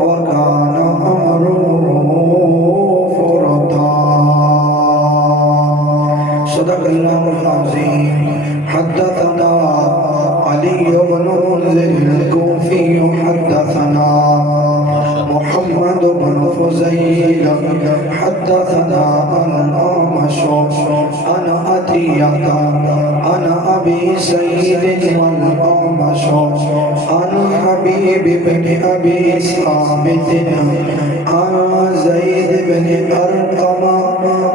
وكان أمره فرطا صدق الله العظيم حدثنا علي بن منذر الكوفي حدثنا محمد بن فزيل حدثنا الأعمش عن عطية عن أبي سعيد والأعمش عن حبيب بن أبي ثابت عن زيد بن أرقم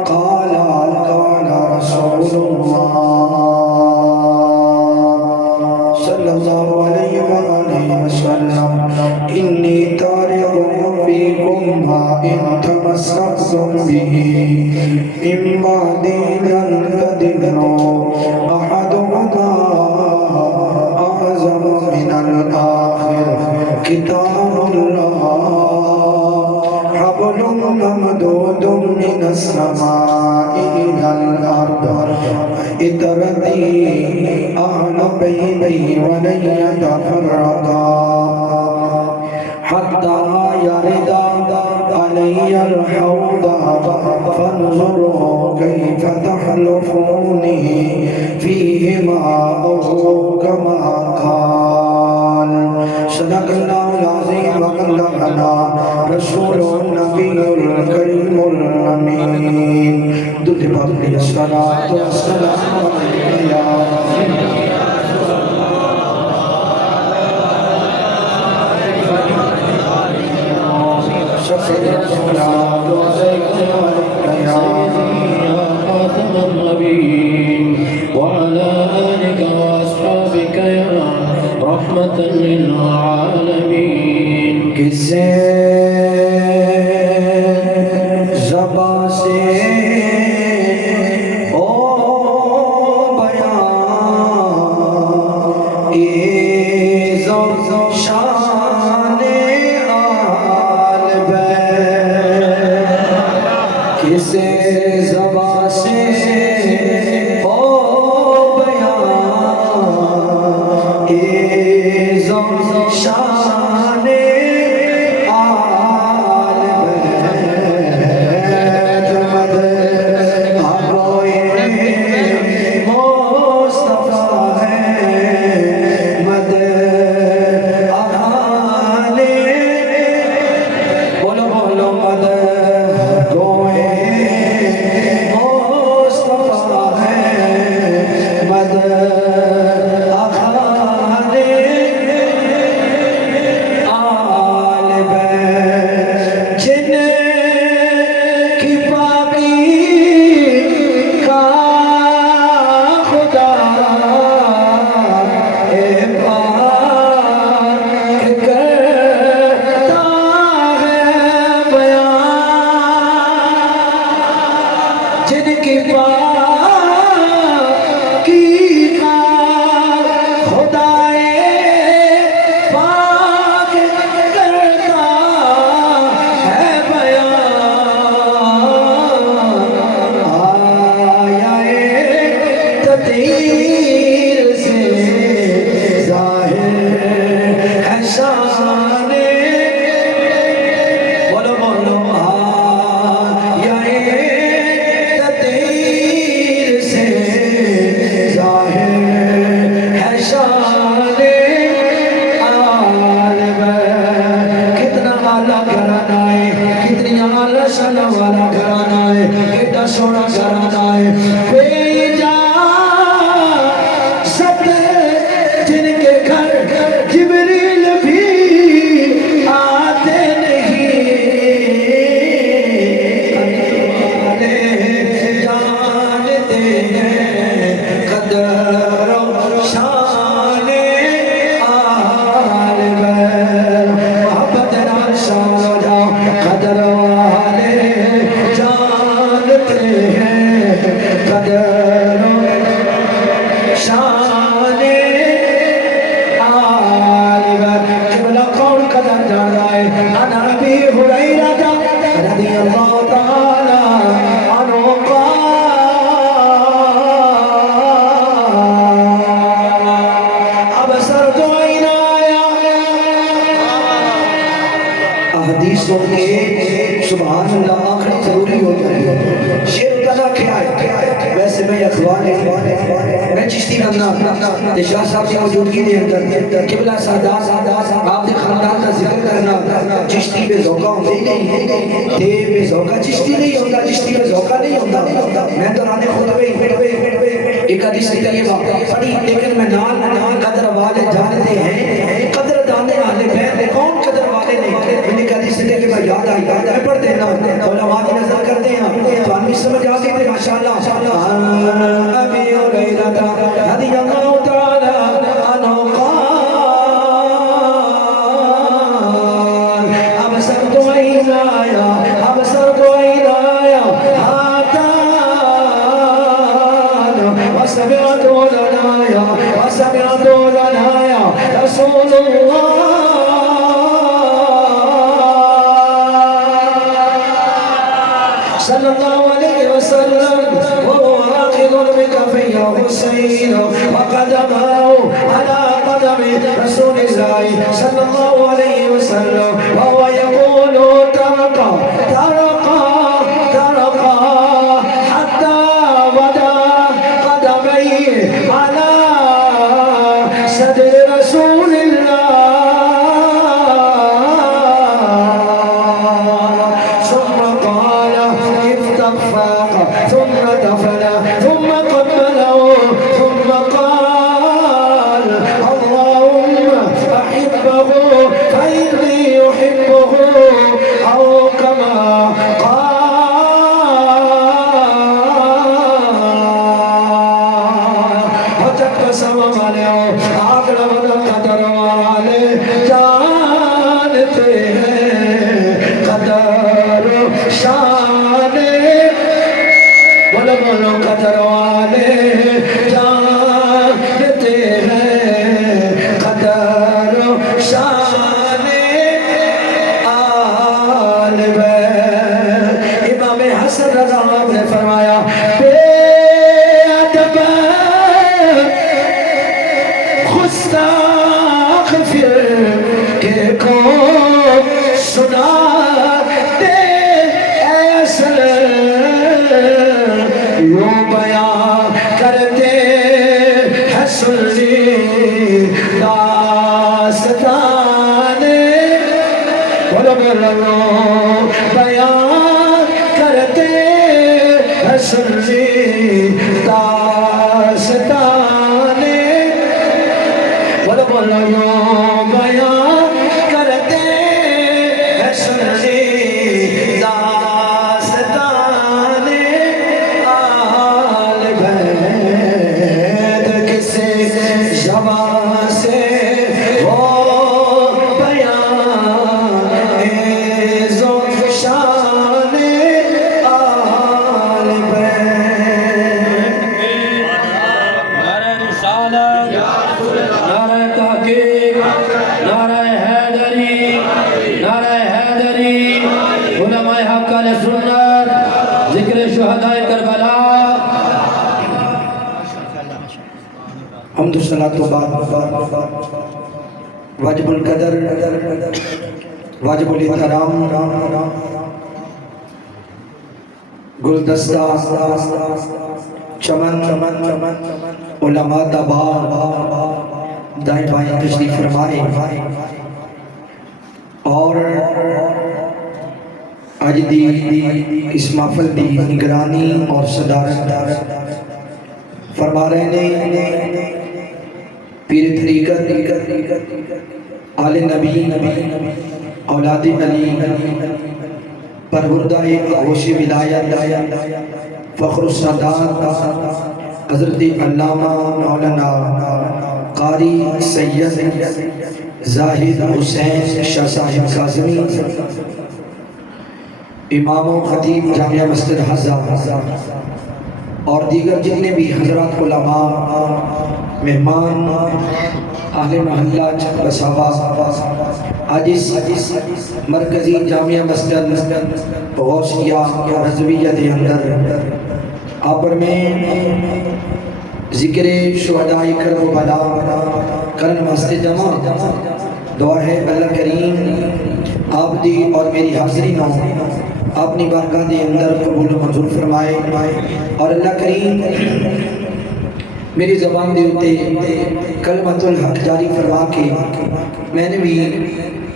قال قال رسول الله صلى الله عليه وآله وسلم إني تارك فيكم ما إن تمسكتم به إما دينا تدبروا أحدهما أعظم من الآخر كتاب الله حبل ممدود من السماء إلى الأرض إترتي أهل بيتي ولن يتفرقا حتى يرد علي الحوض فانظروا كيف تحلفوني فيهما أو كما قال صدق الله العظيم وبلغنا رسول النبي الكريم الأمين دل بابل الصلاة والسلام عليك يا وعلى آلك وأصحابك يا رحمة للعالمين کسے زباں سے او بیان عزت شان آل بیت کسے زباں سے او بیان عزت شان قدر والے جانتے ہیں حدیث سن کے سبحان اللہ آخری ضروری ہوتا ہے شیر اتنا کیا ہے ویسے میں اخوان میں چشتی بننا شاہ صاحب کی موجودگی دے اندر قبلہ سادات آپ نے خاندان کا ذکر کرنا چشتی بے ذوقہ ہوتے ہی نہیں تھے بے ذوقہ چشتی نہیں ہوتا چشتی بے ذوقہ نہیں ہوتا میں دوران خطبے ایک حدیث نکلی واقعہ پڑھی لیکن میں نال قدر والے جانتے ہیں قدر دانے والے بہن کون قدر والے نہیں میں نے حدیث نکلی کہ میں یاد آئی میں پڑھ دینا علماء کی نظر کرتے ہیں تو آدمی سمجھ آتے ہیں ماشاءاللہ ابی ہریرہ رضی اللہ تعالی عنہ وسمعت لنا رسول الله صلى الله عليه وسلم وهو راكض بكفي حسين وقدمه على قدم رسول الله صلى الله عليه وسلم وهو يقول ترق حتى وضع قدميه على صدر رسول الله ثم قال افتخفاق ثم دفن ثم قبله ثم قال اللهم أحبه فإني أحبه أو كما قال وتقسم عليه أغلب القدر والے جانتے ہیں قدر شان بولو بولو قدر والے جانتے ہیں قدر شان آل بیت امام حسن رضا اللہ نے فرمایا بے ادب گستاخ پھر کے کو سنا دے ایسل یوں بیان کرتے ہیں سنی داستان بولو بولو بیان کرتے ہیں سنی داستان بولو بولو یوں بیان کرتے ہیں سنی داستان آل بیت کسے زبان سے ہو بیان عز و شان آل بیت نعرہ رسالت نعرہ تحقیق نعرہ حیدری نعرہ حیدری علماء حق علیہ سنت ذکر شہداء کربلا حمد و صلاۃ و بعد واجب القدر واجب الاحترام گلدستہ چمن علماء دائیں بائیں تشریف فرمائے اور آج دی اس محفل دی نگرانی اور صدارت فرما رہے ہیں پیر طریقت آل نبی اولاد علی پروردہ ہوش ولایت فخر السادات حضرت علامہ مولانا قاری سید زاہد حسین شاہ صاحب کاظمی امام و خطیب جامعہ مسجد حضرہ اور دیگر جتنے بھی حضرات علماء مہمان اہل محلہ چک بساوا آج اس مرکزی جامعہ مسجد غوثیہ رضویہ دے اندر آپر میں ذکر شہداء کرم و بلا کرن واسطے جمع دعا ہے اللہ کریم آپ دی اور میری حاضری نہ اپنی بارگاہ دے اندر قبول و منظور فرمائے اور اللہ کریم میری زبان دے ہوتے کلمۃ الحق جاری فرما کے میں نے بھی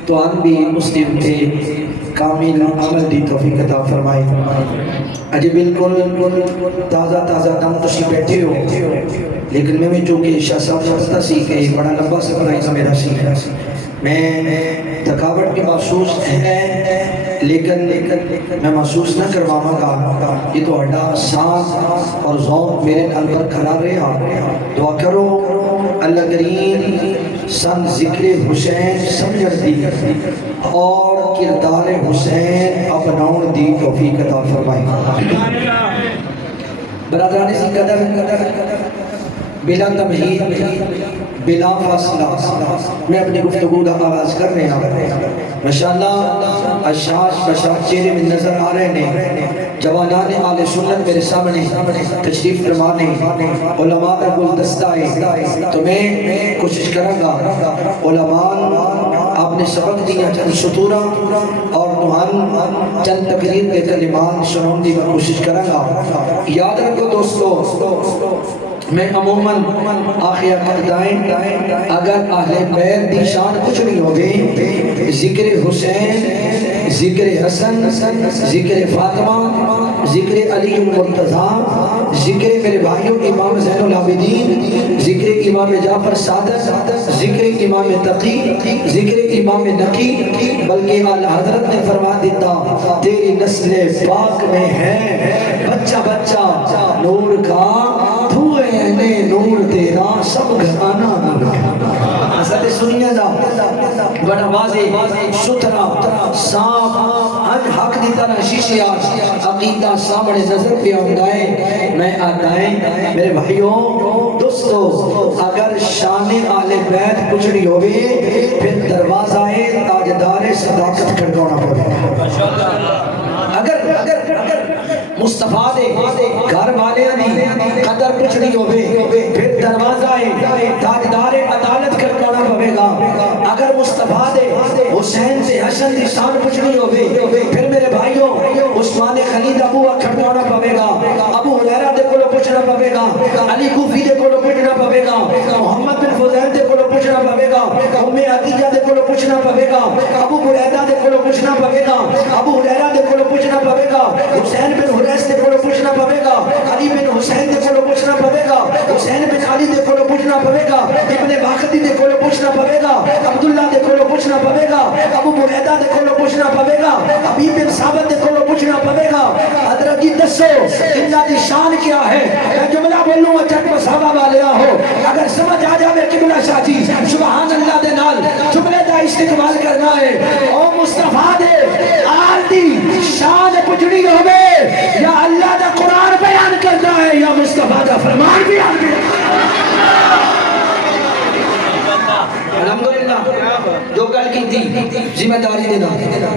تو آن بھی مسلم تھے کامل عمل دی توفیق عطا فرمائے اجے بالکل تازہ دم تشی بیٹھے ہو لیکن میں چونکہ شاہ صاحب نے پتہ سی کہ بڑا لمبا سفر آئی تھا میرا سی میں تھکاوٹ بھی محسوس ہے لیکن میں محسوس نہ کرواما گا یہ تو اڈا سانس اور ذوق میرے اندر قرار رہا دعا کرو اللہ کریم سن ذکر حسین سمجھ دی اور کردار حسین اپناؤں دی توفیق عطا فرمائے برادران سی قدر بلا تمہید بلا فاصلہ میں اپنی گفتگو کا آغاز کر رہے ہیں ماشاءاللہ اشاش بشاش چہرے میں نظر آ رہے ہیں جوانان آل سنت میرے سامنے تشریف فرمانے علماء کا گلدستہ ہے تو میں کوشش کروں گا علماء آپ نے سبق دیا چند سطورہ اور تمہان چند تقریر کے کلمات سنون دی میں کوشش کروں گا یاد رکھو دوستو میں عموماً آخیہ کردائیں اگر اہل بیت دی شان کچھ نہیں ہوگی ذکر حسین ذکر حسن ذکر فاطمہ ذکر علی المرتضیٰ ذکر میرے بھائیوں امام زین العابدین ذکر امام جعفر صادق ذکر امام تقی ذکر امام نقی بلکہ اعلیٰ حضرت نے فرما دیتا تیری نسل پاک میں ہے بچہ نور کا نور تیرا سب گھرانا نور کا اصل سنیے دا بڑا واضح ستھرا صاف حق دی طرح شیشیات عقیدہ سامنے نظر پہ آمدائے میں آتائیں میرے بھائیوں دوستو اگر شان آل بیت کچھ نہیں ہوئے پھر دروازہ تاجدار صداقت کھڑکانا پڑے اگر مصطفیٰ دے گھر والے نہیں قدر کچھ نہیں ہوئے پھر دروازہ تاجدار عدالت کھڑکانا پڑے گا اگر مصطفیٰ دے حسین سے حسن دی شان کچھ نہیں ہوئے پھر میرے بھائیوں عثمان خلید ابو کھڑکانا پڑے گا ابو ہریرہ دے کولو پوچھنا پڑے گا علی کوفی دے کولو پوچھنا پڑے گا محمد بن فضیل دے کولو پوچھنا پڑے گا ام عتیقہ دے کولو پوچھنا پڑے گا ابو بریدہ دے کولو پوچھنا پڑے گا ابو ہریرہ دے کولو پوچھنا پڑے گا حسین بن حریث دے کولو پوچھنا پڑے گا علی بن حسین دے کولو پوچھنا پڑے گا حسین بن علی دے کولو پوچھنا پڑے گا ابن باقی دے کولو پوچھنا پڑے گا عبداللہ دے کولو پوچھنا پڑے گا ابو بریدہ دے کولو پوچھنا پڑے گا حبیب بن ثابت دے کولو پوچھنا پڑے گا حضرت جی دسو انہاں دی شان کیا ہے میں جملہ بولوں چک صحابہ والیا ہو اگر سمجھ آ جاوے قبلہ شاہ جی سبحان اللہ دے نال جملے دا استقبال کرنا ہے او مصطفیٰ دے آل دی شان پجڑی ہوئے یا اللہ دا قرآن بیان کرنا ہے یا مصطفیٰ دا فرمان بیان الحمدللہ جو کل کی تھی ذمہ داری دینا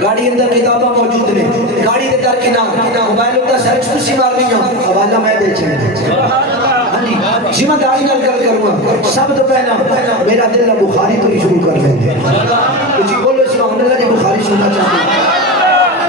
گاڑی اندر کتابہ موجود نے گاڑی دے در کنار موبائل ہوتا سرچ کسی مار نہیں ہوں حوالہ میں دے چھے ذمہ داری نال گل کروں سب تو پہلا میرا دل بخاری تو ہی شروع کر لیتے کچھ بولو سبحان اللہ جی بخاری سننا چاہتے ہیں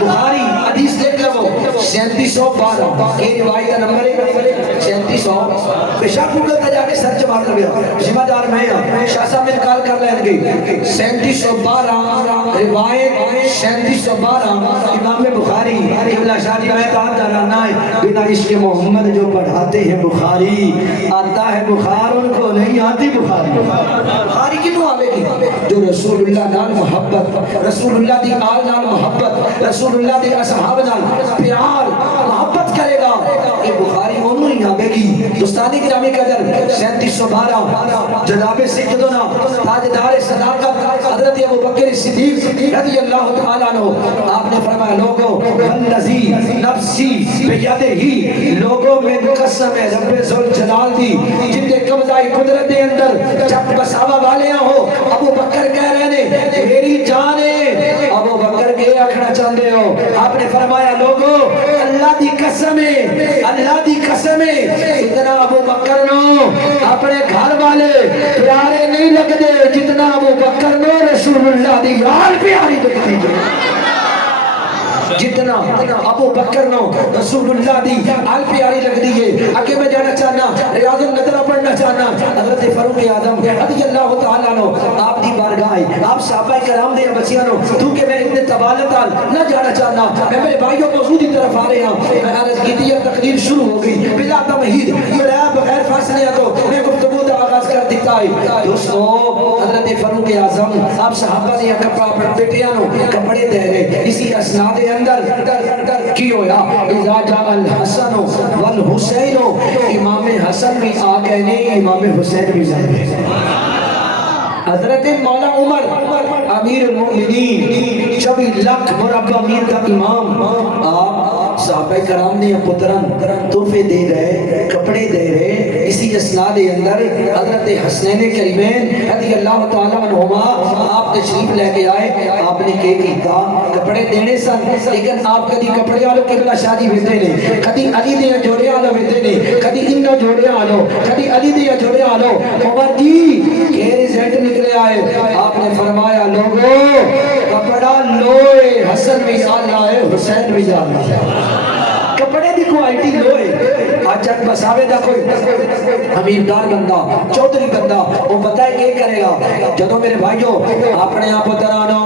بخاری حدیث دیکھ لو 3712 یہ روایت کا نمبر ہے 3700 پیشاب گوگل تا جا کے سرچ مار لیا ذمہ دار میں ہوں شاہ صاحب میں کال کر لیں گے 3712 روایت 3712 امام بخاری قبلہ شاہ جی میں کہا درانا ہے بنا عشق محمد جو پڑھاتے ہیں بخاری آتا ہے بخار ان کو نہیں آتی بخاری بخاری کیوں آوے گی جو رسول اللہ نال محبت رسول اللہ دی آل نال محبت رسول اللہ دے اصحاب نال پیار محبت کرے گا یہ بخاری انہوں ہی آبے گی دوستانی گرامی قدر 3712 جناب سیدنا تاجدار صداقت حضرت ابو بکر صدیق رضی اللہ تعالیٰ عنہ آپ نے فرمایا لوگوں والذی نفسی بیدہی لوگوں میں قسم ہے رب ذوالجلال دی جن کے قبضائی قدرت دے اندر جب بساوہ والے ہو ابو بکر کہہ رہے نے میری جان ہے ابو بکر کے اکھنا چاہتے ہو آپ نے فرمایا لوگوں اللہ دی قسم ہے اتنا ابو بکر نو اپنے گھر والے پیارے نہیں لگ دے جتنا ابو بکر نو رسول اللہ دی یار پیاری لگتی ہے جتنا ابو بکر نو رسول اللہ دی آل پیاری لگ دی ہے اگے میں جانا چاہنا ریاض النظرہ پڑھنا چاہنا حضرت فاروق اعظم رضی اللہ تعالیٰ عنہ آپ دی بارگاہ آپ صحابہ کرام دے بچیاں نو تو کہ میں اتنے تبالت نہ جانا چاہنا میں میرے بھائیوں موضوع کی طرف آ رہے ہیں میں عرض کی تھی تقریر شروع ہو گئی بلا تمہید یہ رہا بغیر فاصلے تو میں گفتگو کا آغاز کر دیتا ہے دوستو حضرت فاروق اعظم آپ صحابہ نے کپڑا پر بیٹیاں نو کپڑے دے رہے اسی اسناد اندر کی ہویا اذا جاء الحسن والحسین امام حسن بھی آ گئے نے امام حسین بھی جا گئے حضرت مولا عمر امیر المؤمنین 24 لاکھ مربع میل کا امام آپ صحابہ کرام نے پتران تحفے دے رہے کپڑے دے رہے اسی اسناد اندر حضرت حسنین کریمین رضی اللہ تعالیٰ عنہما آپ تشریف لے کے آئے آپ نے کہ کیتا کپڑے دینے سن لیکن آپ کدی کپڑے آلو قبلہ شادی بیتے نے کدی علی دیا جوڑے آلو بیتے نے کدی انہوں جوڑے آلو کدی علی دیا جوڑے آلو عمر جی کہ رزلٹ نکلے آئے آپ نے فرمایا لوگو کپڑا لوئے حسن بھی آلہ ہے حسین بھی آلہ ہے کپڑے دی کوالٹی لوئے آج جب بساوے دا کوئی امیردار بندہ چودری بندہ وہ پتہ ہے کہ کرے گا جدو میرے بھائیو اپنے آپ پترانو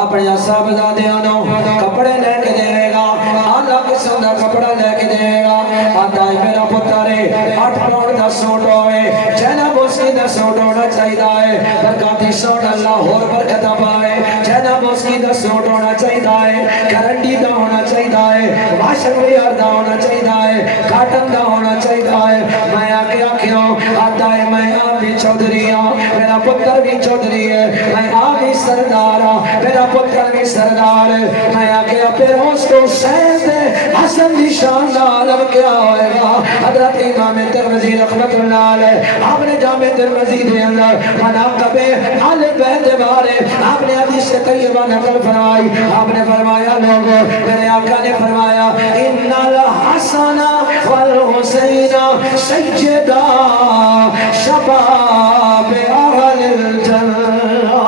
اپنے صاحب زادیانو کپڑے لے کے دے گا آلہ قسم دا کپڑا لے کے دے گا آتا ہے میرا پترے 8 پاؤنڈ دا سوٹ ہوئے چینا بوسکی دا سوٹ ہونا چاہیدہ ہے برکاتی سوٹ اللہ اور برکتہ پائے چینا بوسکی دا سوٹ ہونا چاہیدہ ہے کرنڈی دا ہونا چاہیدہ ہے واشن ویئر دا ہونا چاہیدہ ہے کاٹن دا ہونا چاہیدہ ہے میں آکے آکھیوں آتا ہے میں آپ بھی چودری ہوں میرا پتر بھی چودری ہے میں آپ بھی سردار ہوں میرا پتر بھی سردار ہے میں آکے اپنے روز کو سین دے حسن دی شان عالم کیا ہوئے گا حضرت امام ترمذی رحمت اللہ علیہ آپ نے جامع ترمذی دے اندر مناقب اہل بیت بارے آپ نے حدیث طیبہ نقل فرمائی آپ نے فرمایا لوگو میرے آقا نے فرمایا ان الحسن والحسین سیدہ شباب اہل الجنہ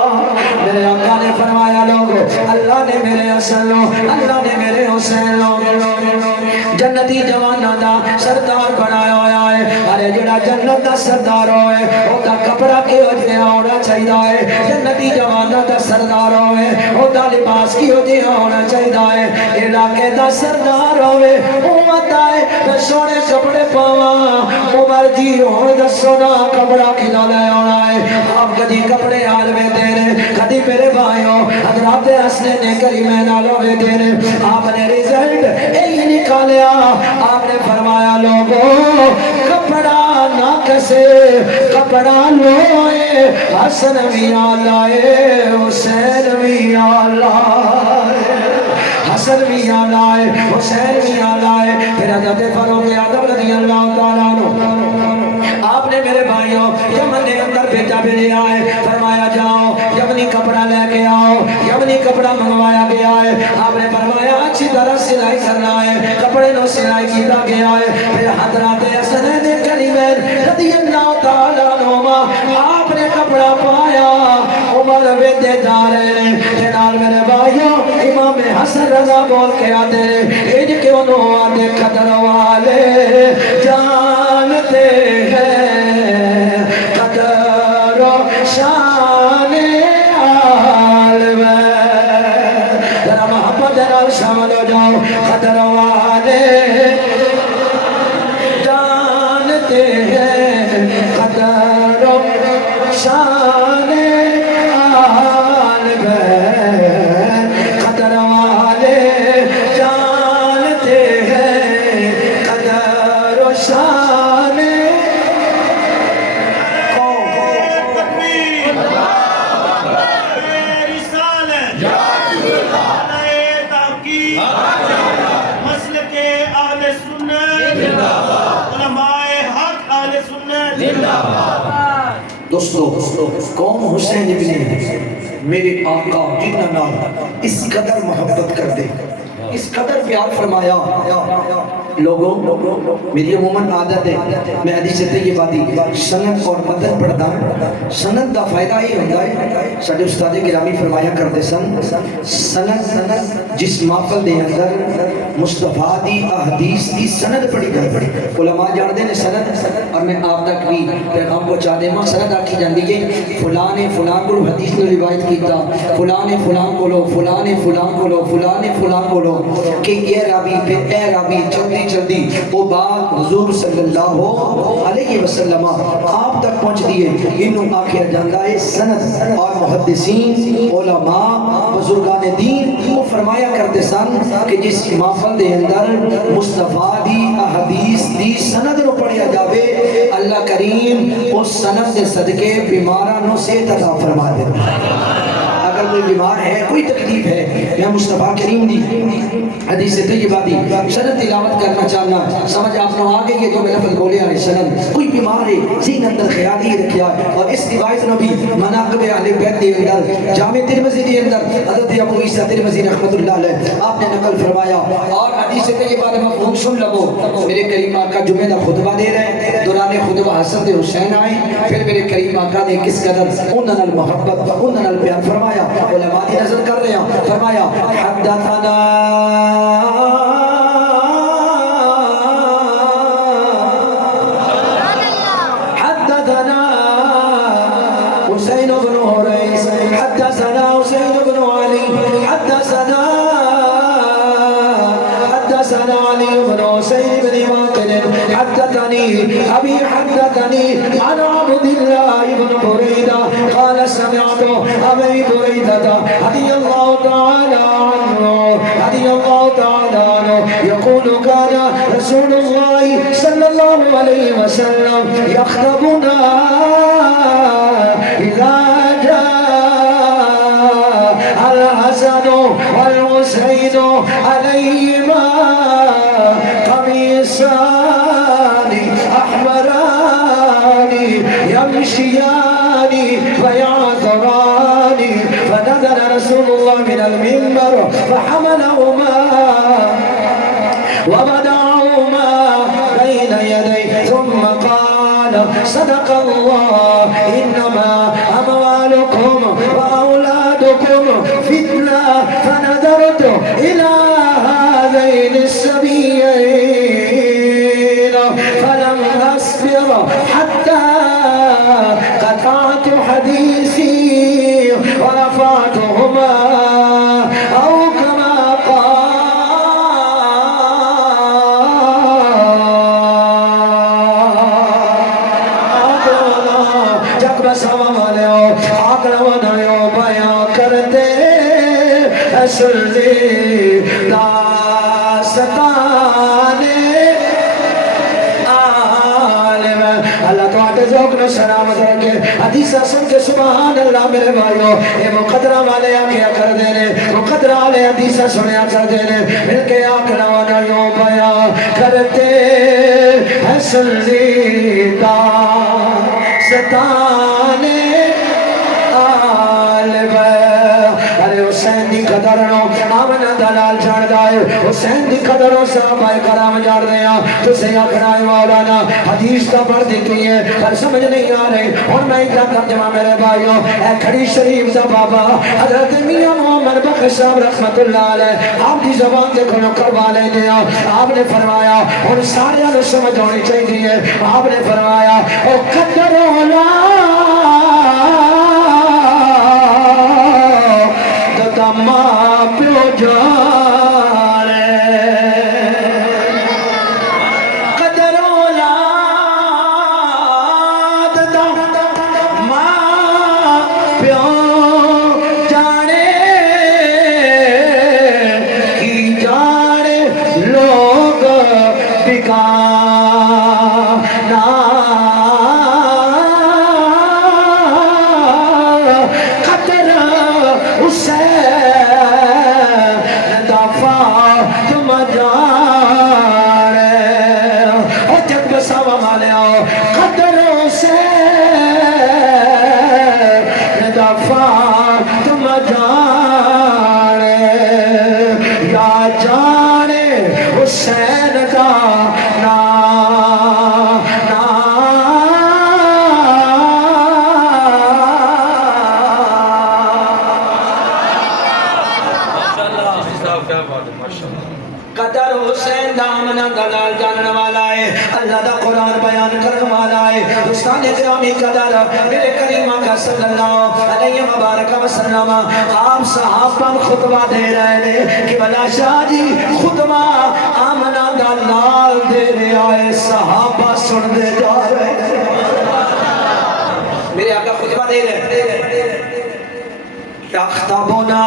میرے آقا نے فرمایا لوگو اللہ نے میرے حسن لو اللہ نے میرے حسین لو جنتی جوانہ دا سردار بنایا ہویا ہے ارے جڑا جنت دا سردار ہوئے او دا کپڑا کے وجہ ہونا چاہیدہ ہے جنتی جوانہ دا سردار ہوئے او دا لباس کی وجہ ہونا چاہیدہ ہے علاقے دا سردار ہوئے او مطائے دا سونے کپڑے پاواں عمر جی ہوئے دا سونا کپڑا کھلا لے ہونا ہے آپ کدی کپڑے آل میں دے رہے کدی میرے بھائیوں حضرات حسنین کریمین آلو میں دے رہے آپ نے رزلٹ ایک نکالیا آپ نے فرمایا لوگو کپڑا نہ کسے کپڑا لوئے حسن بھی آلائے حسین بھی آلائے حسن بھی آلائے حسین بھی آلائے پھر حضرت فاروق اعظم رضی اللہ تعالیٰ عنہ آپ نے میرے بھائیوں یمن نے اندر بیٹا بھی لے آئے فرمایا جاؤ یمنی کپڑا لے کے آؤ یمنی کپڑا منگوایا گیا ہے آپ نے فرمایا اچھی طرح سلائی کرنا ہے کپڑے نو سلائی کیتا گیا ہے پھر حضرات حسنین کریمین رضی اللہ تعالیٰ عنہما آپ نے کپڑا پایا عمر ویدے جا رہے ہیں جنال میرے بھائیوں امام حسن رضا بول کے آتے ہیں ان کے انہوں آتے قدر والے جانتے ہیں قدر و شان آل میں ذرا محبت جنال شامل ہو جاؤ قدر والے جانتے ہیں قدر و شان آل میں قدر والے جانتے ہیں قدر و شان دوستو قوم حسین ابن میرے آقا جتنا نام اس قدر محبت کر دے اس قدر پیار فرمایا لوگوں میری عموماً عادت ہے میں حدیث طیبہ دی سند اور متن پڑھتا ہوں سند دا فائدہ یہ ہوتا ہے ساڈے استاد گرامی فرمایا کرتے سن سند جس محفل دے اندر مصطفیٰ دی احادیث دی سند پڑھی گئی علماء جانتے ہیں سند اور میں آپ تک بھی پیغام پہنچا دے ماں سند آکھی جاندی ہے فلاں نے فلاں کو حدیث نے روایت کیتا فلاں نے فلاں کو لو فلاں نے فلاں کو لو فلاں نے فلاں کو لو کہ یہ راوی پہ اے راوی جلدی جلدی وہ بات حضور صلی اللہ علیہ وسلم آپ تک پہنچ دیئے انہوں آخر جاندہ ہے سند اور محدثین علماء بزرگان دین وہ فرمایا کرتے سن کہ جس محفل دے اندر مصطفیٰ دی احادیث دی سند نو پڑھیا جاوے اللہ کریم اس سند دے صدقے بیمارانوں سے عطا فرما دے اگر کوئی بیمار ہے کوئی تکلیف ہے میں مصطفیٰ کریم دی حدیث طیبہ دی سند تلاوت کرنا چاہنا سمجھ آپ نے آگے یہ جو میں لفظ بولے ہیں سند کوئی بیمار ہے ذہن اندر خیالی رکھیا اور اس روایت نبی مناقب اہل بیت کے اندر جامع ترمذی کے اندر حضرت ابو عیسیٰ ترمذی رحمۃ اللہ علیہ آپ نے نقل فرمایا اور حدیث طیبہ کا مفہوم سن لو میرے کریم آقا جمعہ کا خطبہ دے رہے ہیں دوران خطبہ حسن حسین آئے پھر میرے کریم آقا نے کس قدر انہاں محبت انہاں پیار فرمایا علماء کی نظر کر رہے ہیں فرمایا حدثنا حدثنا حسین بن حریث حدثنا حسین بن علی حدثنا علی بن حسین بن واقد حدثني ابي حدثني عن عبد الله بن بريدة قال سمعت ابي بريدة رضي الله تعالى عنه يقول كان رسول الله صلى الله عليه وسلم يخطبنا اذا جاء الحسن والحسين عليهما قميصان احمران يمشيان ويعثران فنزل رسول الله من المنبر فحملهما ووضعهما بين يديه ثم قال صدق الله انما اموالكم واولادكم فتنه فنظرت الى هذين السبيين فلم اصبر حتى قطعت حديثي ورفعتهما او كما قال جب بسوا والے آقا بیان کرتے اصل اللہ تو آٹے ذوق نے سلامت رکھے حدیثہ سن کے سبحان اللہ میرے بھائیو اے مقدرہ والے آکھیا کر دینے مقدرہ والے حدیثہ سنیا کر دینے مل کے آکھنا ونائیو بیان کرتے حسن زیدہ ستانے ارے حسین دی قدرنو آمنہ دلال جان دائے حسین دی قدروں صحابہ کرام جان دے ہیں تو سے آخنا ہے مولانا حدیث کا پڑھ دیتی ہے پر سمجھ نہیں آ رہے اور میں اتنا ترجمہ میرے بھائیوں اے کھڑی شریف دا بابا حضرت میاں محمد بخش صاحب رحمت اللہ علیہ آپ دی زبان دے کھنو کروا لے دیا آپ نے فرمایا اور سارے نے سمجھ ہونی چاہیے آپ نے فرمایا او قدر اولا ماں پیو جانے قدر اولاد دا ماں پیو جانے کی جانے لوگ بکانا قدر اسے قدر حسین دامنا دلال جانن والا ہے اللہ دا قرآن بیان کرن والا ہے دوستان اکرامی قدر میرے کریمہ کا صلی اللہ علیہ مبارکہ وسلم آپ صحابہ خطبہ دے رہے ہیں کہ بلا شاہ جی خطبہ آمنا دلال دے رہے آئے صحابہ سن دے جا رہے ہیں میرے آقا خطبہ دے رہے ہیں تختبنا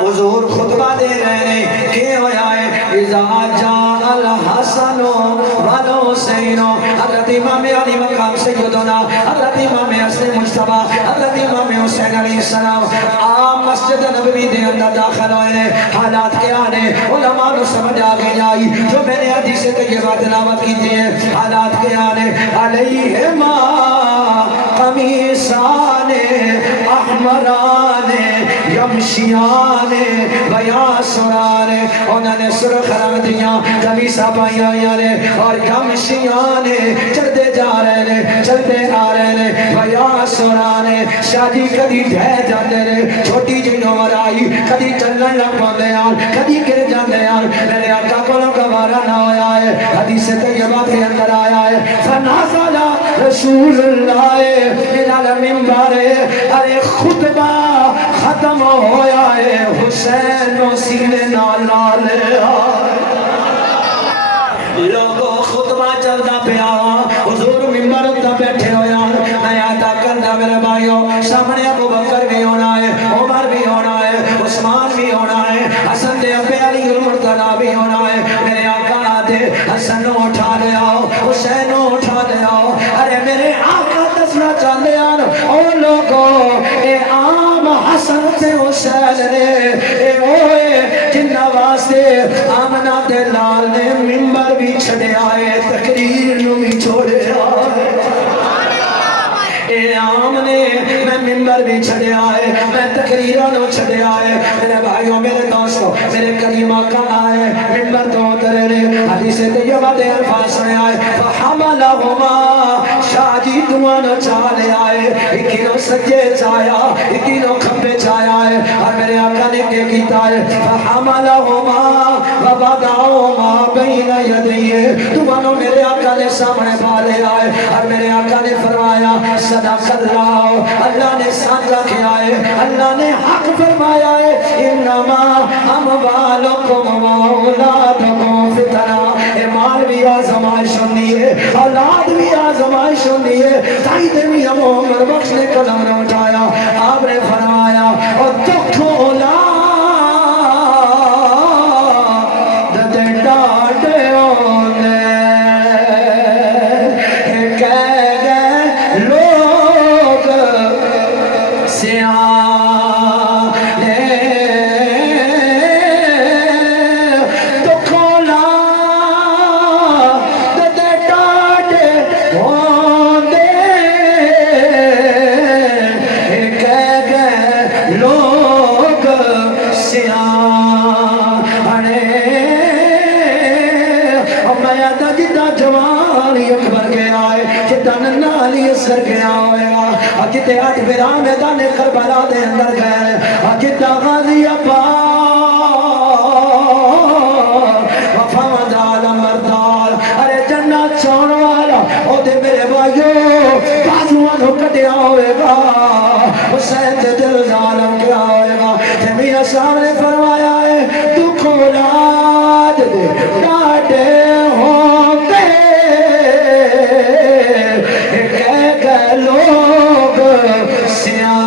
حضور خطبہ دے رہے ہیں کہ ہویا ہے اذا جاء الحسن والحسین حضرت امام علی مقام سیدنا حضرت امام حسن مجتبہ حضرت امام حسین علیہ السلام عام مسجد نبوی دے اندر داخل ہوئے حالات کے آنے علماء نے سمجھ آگے جائی جو میں نے حدیث طیبہ تلاوت کی تھی حالات کے آنے علیہما قمیصان احمران یمشیان ویاسران انہوں نے سرخ رنگ دیا قمیصہ پائیاں یانے اور یمشیان چلتے جا رہے ہیں چلتے آ رہے ہیں ویاسران شادی کدی ڈھے جاتے رہے چھوٹی جی عمر آئی کدی چلن لگ پاندے آن کدی گر جاندے آن میرے آقا کولوں کا بارہ نہ ہویا ہے حدیث طیبہ کے اندر آیا ہے فنازل رسول اللہ المنبر ارے خطبہ ختم ہویا ہے حسین و سینے نال لوگوں خطبہ چلتا پیا حضور منبر اتنا بیٹھے ہویا میں آتا کرنا میرے بھائیوں سامنے ابو بکر بھی ہونا ہے عمر بھی ہونا ہے عثمان بھی ہونا ہے حسن دے ابے علی المرتضی بھی ہونا ہے میرے آقا آتے حسن اٹھا لے آؤ حسین اٹھا لے آؤ ارے میرے آقا دسنا چاہتے ہیں او لوگوں اے عام حسن سے حسین نے اے اوئے جنہ واسطے آمنہ دلال نے منبر بھی چھڑے آئے تقریر نو بھی چھوڑے آئے اے عام نے میں منبر بھی چھڑے آئے میں تقریروں نو چھڑے آئے میرے بھائیوں میرے دوستوں میرے کریمہ کا آئے منبر تو اترے رہے حدیث طیبہ دے الفاظ سنے آئے فحملہما شاہ جی دوانو چالے آئے اکینو سجے چایا اکینو کھپے چایا ہے اور میرے آقا نے کیا کیتا ہے فحملہما وبدعوما بین یدیے دوانو میرے آقا نے سامنے پالے آئے اور میرے آقا نے فرمایا صدق اللہ اللہ نے سانجا کیا ہے اللہ نے حق فرمایا ہے انما اموالکم واولادکم فتنہ اے مال بھی آزمائش ہوندی ہے اولاد بھی آزمائش ہوندی ہے تائید بھی ہم عمر بخش نے قدم نے اٹھایا آپ نے فرمایا اور دکھ اولاد دے ڈاٹے ہونے کہہ گئے لوگ سیانے دکھ اولاد دے ڈاٹے ہونے کہہ گئے لوگ سیانے میں آدھا جدہ جوانی اکبر گیا ہے جدہ ننالی اثر گیا ہوئے جدہ آٹھ بیرام میدان کربلا دے اندر گئے جدہ غازی عباس وفامد عالم مردال ارے جنت چھوڑ والا او دے میرے بھائیو بازوانوں کٹیا ہوئے گا حسین دے دل ظالم کیا ہوئے گا تیمیہ سامنے فرمایا ہے دکھ اولاد دے ڈاٹے ہوتے کہہ گئے لوگ سیاں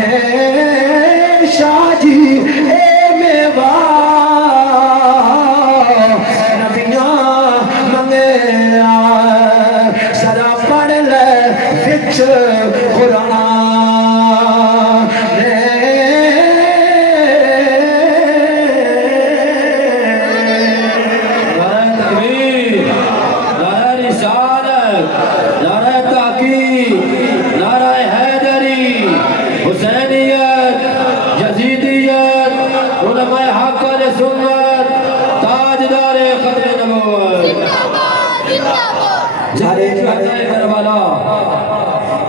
اے شاہ جی اے میوہ نبیاں منگے ذرا پڑھ لے وچ قرآن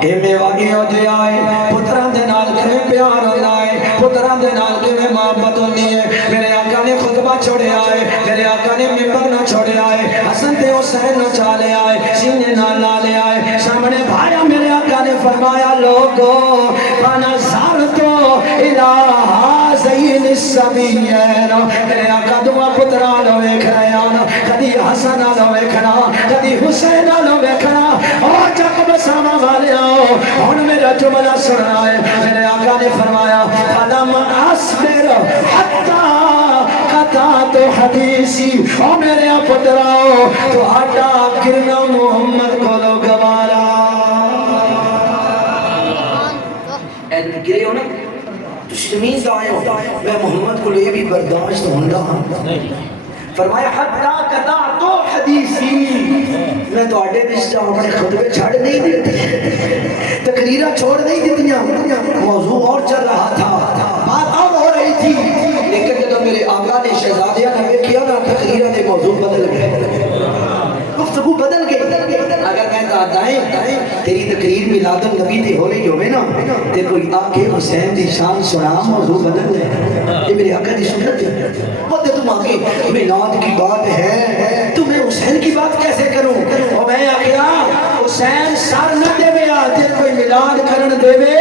اے میواگی ہو جائے پتران دے نال کرے پیار ہو جائے پتراں دے نال کیویں محبت ہوندی ہے. میرے آقا نے خطبہ چھوڑیا ہے, میرے آقا نے ممبر نہ چھوڑیا ہے, حسن تے حسین نہ چالیا ہے, سینے نال لا لیا ہے, سامنے بھایا. میرے آقا نے فرمایا لوگو فنظرتو الی هذین الصبیین. میرے آقا دعا پتراں لو ویکھ رہے ہیں, کدی حسن لو ویکھنا, کدی حسین لو ویکھنا. او جگ بساواں والیاں ہن میرا جملہ سننا ہے. میرے آقا نے فرمایا فلم اصبر حتی قطعت حدیثی. او میرے پتراؤ تو ہٹا گرنا محمد کو لو گوارا. ایڈم گرے ہو نا تو شمید آئے ہو, میں محمد کو یہ بھی برداشت ہوں رہا. فرمایا حتی قطعت حدیثی, میں تو آڈے بشتہ اپنے خطبے چھاڑ نہیں دیتے, تقریرہ چھوڑ نہیں دیتیاں, موضوع اور چل رہا تھا, بات اور ہو رہی تھی, لیکن جب میرے آقا نے شہزادیہ نے کیا نا تقریرہ نے موضوع بدل گئے, گفتگو بدل گئی. اگر میں دائیں تیری تقریر میلاد النبی تے ہو رہی ہوئے نا تے کوئی آکے حسین دی شان سنا, موضوع بدل گئے. یہ میرے آقا دی سنت ہے. وہ تم آگے میلاد کی بات ہے تو میں حسین کی بات کیسے کروں؟ اور میں آگیا حسین سر نہ دے وے آتے کوئی میلاد کرن دے وے.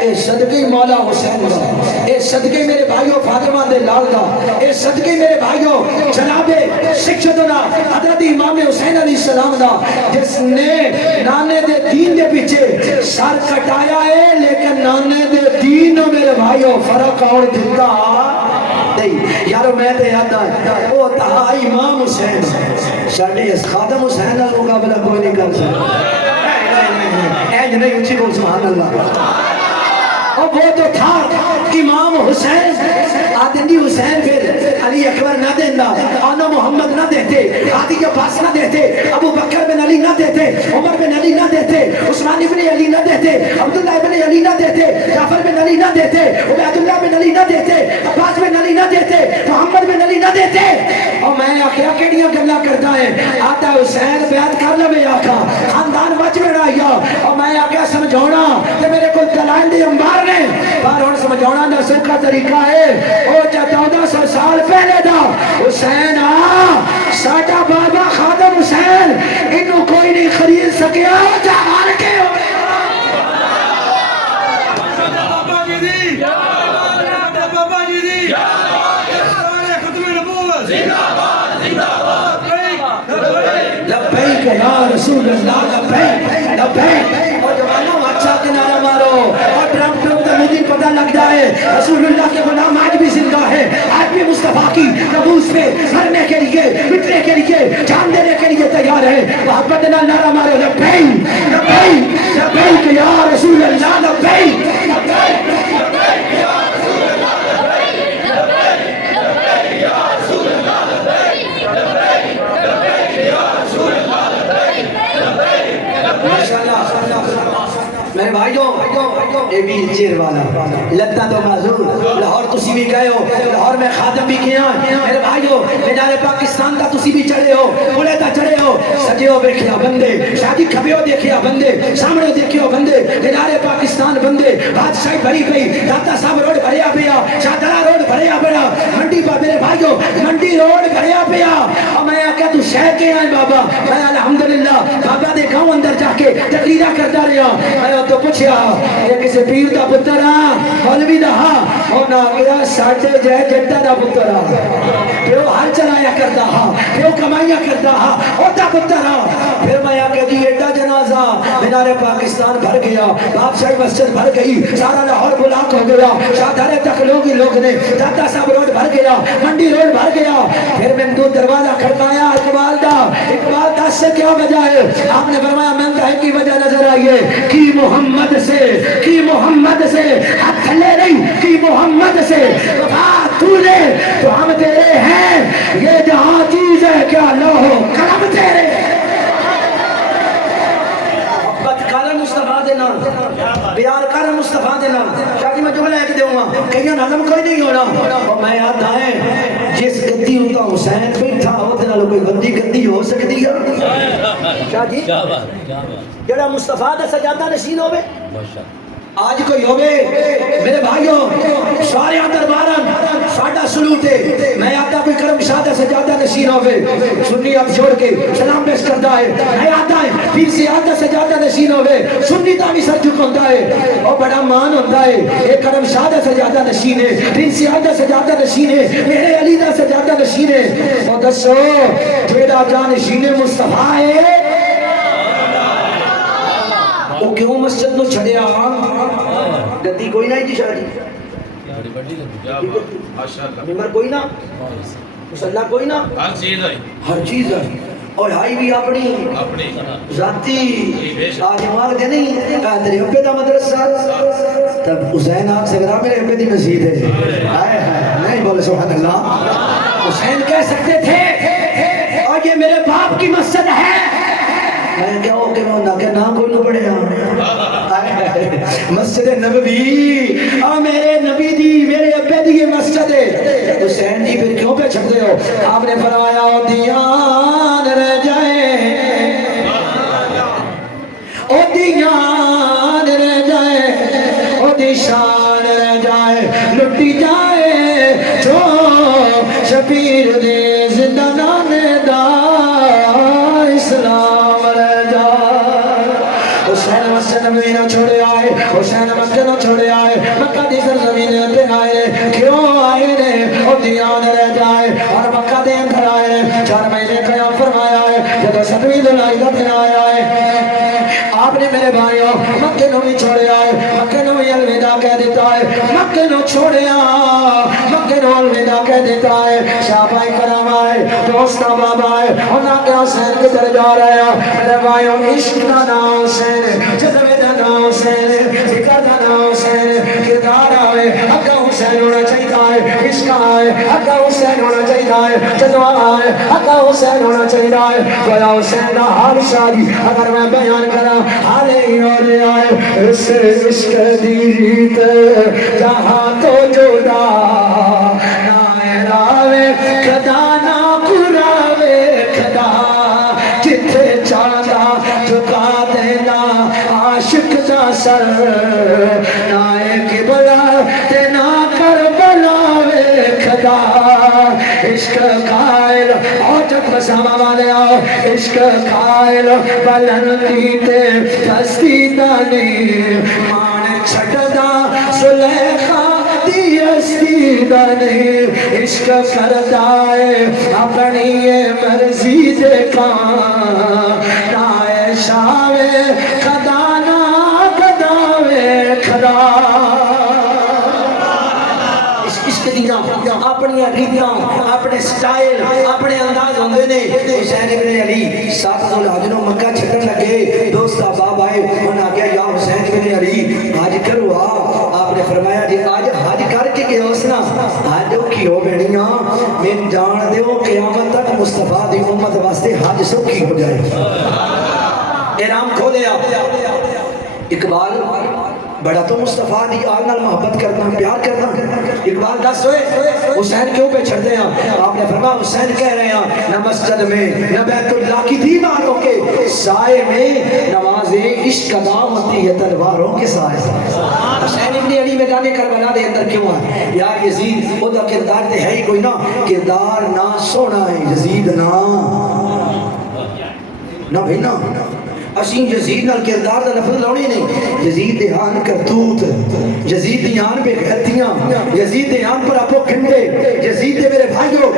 اے صدقے مولا حسین دا, اے صدقے میرے بھائیوں فاطمہ دے لال دا, اے صدقے میرے بھائیوں جناب سیدنا حضرت امام حسین علیہ السلام دا, جس نے نانے دے دین دے پیچھے سر کٹایا ہے, لیکن نانے دے دین میرے بھائیوں فرق اور دیتا نہیں. یارو میں تے یاد ہے وہ تہا امام حسین, شاڑے اس خادم حسین کا مقابلہ کوئی نہیں کر سکتا. ایج نہیں اچھی بول سبحان اللہ. اور وہ تو تھا امام حسین, آدمی حسین پھر علی اکبر نہ دینا, آنا محمد نہ دیتے, عادی عباس نہ دیتے, ابو بکر بن علی نہ دیتے, عمر بن علی نہ دیتے, عثمان بن علی نہ دیتے, عبداللہ بن علی نہ دیتے, جعفر بن علی نہ دیتے, عبیداللہ بن علی نہ دیتے, عباس بن علی نہ دیتے, محمد بن علی نہ دیتے. اور میں آخیا کیڑیاں گلا کرتا ہے, آتا حسین بیعت کر لے آقا, خاندان بچ میں رہیا. اور میں آخیا سمجھونا کہ میرے کو دلائل دی انبار نے, پر ہن سمجھونا دا سوکھا طریقہ ہے. او جا 1400 سال پہلے دا حسین ساڈا بابا خادم حسین, انہوں کوئی نہیں خرید سکیا, جا ہار کے ہوئے. بابا جی دی, بابا جی دی, ختم نبوت زندہ باد, زندہ باد, لبیک یا رسول اللہ, لبیک لبیک. اور جوانوں اچھا کنارہ مارو, اور ڈرم ڈرم کا مجھے پتہ لگ جائے رسول اللہ کے غلام آج بھی زندہ ہے, آج بھی مصطفیٰ کی نبوس پہ مرنے کے لیے, مٹنے کے لیے, جان دینے کے لیے تیار ہے. محبت نہ نعرہ مارو لبیک لبیک لبیک یا رسول اللہ, لبیک لبیک لبیک یا رسول اللہ, لبیک لبیک یا رسول اللہ, لبیک لبیک لبیک یا رسول اللہ, لبیک. ماشاءاللہ میرے بھائیوں, اے بھی چیر والا لگتا تو معذور, لاہور تسی بھی گئے ہو, لاہور میں خادم بھی کیا. میرے بھائیوں مینار پاکستان کا تسی بھی چڑھے ہو, بولے تا چڑھے ہو, سجے ہو دیکھیا بندے, شادی کھبے ہو دیکھیا بندے, سامنے دیکھے ہو بندے, مینار پاکستان بندے, بادشاہی بھری پئی, داتا صاحب روڈ بھریا پیا, شاہدرہ روڈ بھریا پیا, منڈی پا میرے بھائیوں منڈی روڈ بھریا پیا. اور میں آکے تو شہر کے آئے بابا, میں الحمدللہ بابا دے گاؤں اندر جا کے تقریرہ کرتا رہا. میں تو پوچھیا یہ کسی پیر دا پتر آ, مولوی دا ہاں, اور نہ گیا ساٹھے جائے جٹا دا پتر آ, پیو ہر چلایا کرتا ہاں, پیو کمائیاں کرتا ہاں, اور دا پتر آ. پھر میں آکے جی ایڈا جنازہ مینار پاکستان بھر گیا, بادشاہی مسجد بھر گئی, سارا لاہور بلاک ہو گیا, شاہدارے تک لوگ ہی لوگ نے, داتا صاحب روڈ بھر گیا, منڈی روڈ بھر گیا. پھر میں دو دروازہ کھڑکایا اقبال دا, اقبال دا سے کیا وجہ ہے؟ آپ نے فرمایا میں ہے کی وجہ نظر آئیے, کی محمد سے, کی محمد سے, ہاتھ لے رہی کی محمد سے, وفا تو نے تو ہم تیرے ہیں, یہ جہاں چیز ہے کیا لوہو کرم تیرے. محبت کر مصطفیٰ دینا, پیار کر مصطفیٰ دینا. شاہدی میں جملہ ایک دوں گا, کہیں نظم کوئی نہیں ہونا. اور میں یاد آئے جس گدی ہوتا حسین بیٹھا ہوتے نہ کوئی بندی گدی ہو سکتی ہے. شاہ جی جڑا مصطفیٰ دا سجادہ نشین ہوئے, آج کوئی ہوئے میرے بھائیوں سارے درباران ساڑھا سلوٹ ہے میں آتا کوئی کرم شادہ سجادہ نشین ہوئے سنی آپ جوڑ کے سلام پیش کرتا ہے میں آتا ہے پھر سے آتا سجادہ نشین ہوئے سنی تاوی سر جھک ہوتا ہے اور بڑا مان ہوتا ہے ایک کرم شادہ سجادہ نشین ہے پھر سے آتا سجادہ نشین ہے میرے علی دا سجادہ نشین ہے اور دسو جیڑا جان نشین مصطفیٰ ہے وہ کیوں مسجد نو چھڑیا گدی کوئی نہیں جی شاہ جی ممبر کوئی نہ مسلح کوئی نہ ہر چیز ہے اور ہائی بھی اپنی ذاتی آج مار دے نہیں تیرے ابے دا مدرسہ تب حسین آپ سے گرا میرے ابے دی مسجد ہے آئے نہیں بولے سبحان اللہ حسین کہہ سکتے تھے اور یہ میرے باپ کی مسجد ہے میں کیا ہو کہ میں نہ کوئی نہ پڑھے مسجد نبوی اور میرے نبی دی میرے ابے دی یہ مسجد ہے حسین جی پھر کیوں پہ چھپ دے ہو آپ نے فرمایا او دیان رہ جائے او دیان رہ جائے او دی شان رہ جائے لٹی جائے جو شبیر دے زندانان دا اسلام حسین مسجد نبوی نہ چھوڑے آئے حسین مسجد نہ چھوڑے آئے مکہ دی سرزمین پہ آئے کیوں آئے نے اور دیان رہ جائے اور مکہ دے اندر آئے 4 مہینے قیام فرمایا ہے جب 7ویں دلائی دا پھر آیا ہے آپ نے میرے بھائیوں مکہ نو بھی چھوڑے آئے مکہ نو بھی الوداع کہہ دیتا ہے مکہ نو چھوڑے مکہ نو الوداع کہہ دیتا ہے صحابہ کرام آئے دوست احباب آئے اور نہ کہ حسین کی طرح جا رہے ہیں میرے بھائیوں عشق کا نام حسین جذبے کا نام حسین فکر کا نام حسین کردار آئے حق حسین ہونا چاہیتا ہے عشق آئے حق حسین ہونا چاہیتا ہے جذبہ آئے حق حسین ہونا چاہیتا ہے گویا حسین کا حال شادی اگر میں بیان کرا حالے ہی ہونے آئے اس عشق دی ریت جہاں تو جدا نہ راوے خدا نہ پراوے خدا جتھے چاہتا جھکا دینا عاشق دا سر نہ قبلہ تے نہ کربلا وے خدا عشق قائل اور جب مسامہ والے آؤ عشق قائل بلندی تے پستی دانی مان چھٹدا سلیخا دی استی دانی عشق کرتا ہے اپنی مرضی دے کان نائے شاوے خدا نا خداوے خدا عشق دینا اپنی ریتاں اپنے سٹائل اپنے انداز ہوندے نے حسین ابن علی 7 ذوالحجہ مکہ چھٹن لگے دوست احباب آئے انہوں نے کہا یا حسین ابن علی حج کرو آپ نے فرمایا جی آج حج کر کے گئے اسنا حج کی ہو بیڑیاں میں جان دیو قیامت تک مصطفیٰ دی امت واسطے حج سوکھی ہو جائے احرام کھو دیا اقبال بڑا تو مصطفیٰ دی آل نال محبت کرنا پیار کرنا اقبال دس ہوئے حسین کیوں پہ چھڑ دے ہیں آپ نے فرمایا حسین کہہ رہے ہیں نہ مسجد میں نہ بیت اللہ کی دیواروں کے سائے میں نماز عشق ادا ہوتی ہے تلواروں کے سائے حسین ابن علی میدان کربلا دے اندر کیوں ہے یار یزید وہ دا کردار تے ہے ہی کوئی نہ کردار نہ سونا ہے یزید نہ بھی نہ اسیں یزید نال کردار دا لفظ لونی نہیں یزید دے آن کرتوت یزید دے آن پہ غیرتیاں یزید دے آن پر اپو کھنڈے یزید دے میرے بھائیوں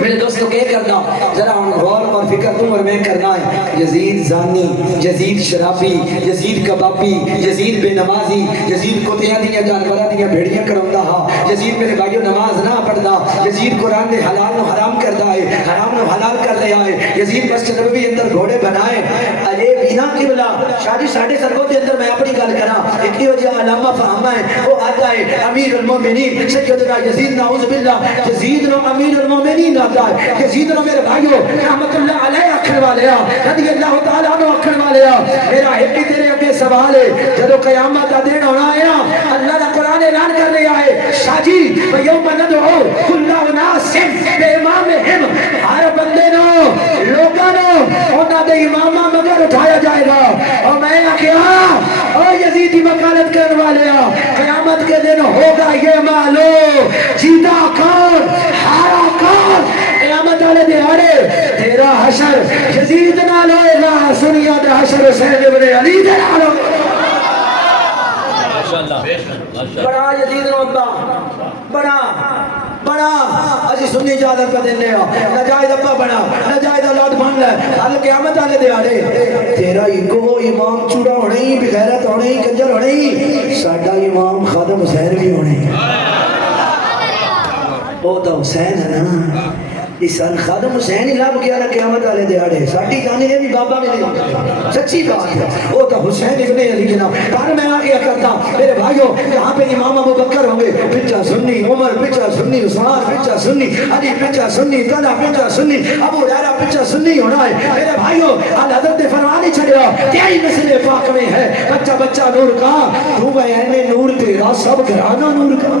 میرے دوستوں کہہ کرنا ذرا غور اور فکر تم اور میں کرنا ہے یزید زانی یزید شرابی یزید کبابی یزید بے نمازی یزید کتیاں دیاں جانورہ دیاں بھیڑیاں کروندا ہا یزید میرے بھائیوں نماز نہ پڑھدا یزید قرآن دے حلال نو حرام کردا ہے حرام نو حلال کر لیا ہے یزید مسجد نبوی اندر گھوڑے بنائے اجے بینا قبلہ شادی ساڑھے سرگوں کے اندر میں اپنی گل کرا ایک وجہ علامہ فہمہ ہے وہ آتا ہے امیر المومنین سیدنا یزید نعوذ باللہ یزید نو امیر المومنین آتا ہے یزید نو میرے بھائیو رحمت اللہ علیہ اکھر والے رضی اللہ تعالیٰ نو اکھر والے میرا ایک تیرے اگے سوال ہے جدو قیامت کا دن ہونا ہے اللہ کا قرآن اعلان کر رہا ہے شاجی ویوم ندعو کل اناس بامامہم ہر بندے نو لوگاں نو انہاں دے اماماں مگر اٹھایا جائے گا اور میں کہا او یزیدی وکالت کرنے والے قیامت کے دن ہوگا یہ معلوم جیتا کون ہارا کون قیامت والے دیہاڑے تیرا حشر یزید نال ہوئے گا سنیا دا حشر حسین ابن علی دے نال ہوگا بڑا یزید نو ابا بڑا بڑا اجی سنی اجازت پہ دینے ہو نجائد ابا بنا نجائد اولاد بن لے حال قیامت والے دیہاڑے تیرا ایگو امام چوڑا ہونے ہی بغیرت ہونے ہی کنجر ہونے ہی ساڈا امام خادم حسین بھی ہونے وہ تو حسین ہے نا اس خادم حسین ہی لب گیا نا قیامت والے دیہاڑے ساڈی جانے یہ بھی بابا بھی نہیں سچی بات ہے وہ تو حسین ابن علی کے نام پر میں آگے کرتا میرے بھائیوں یہاں پہ امام ابو بکر ہوں گے پچھا سنی عمر پچھا سنی عثمان پچھا سنی علی پچھا سنی طلحہ پچھا سنی ابو ہریرہ پچھا سنی ہونا ہے میرے بھائیوں حضرت فرمانے چھڑیا تیری نسل پاک میں ہے بچہ بچہ نور کا تو ہے نور تیرا سب گھرانہ نور کا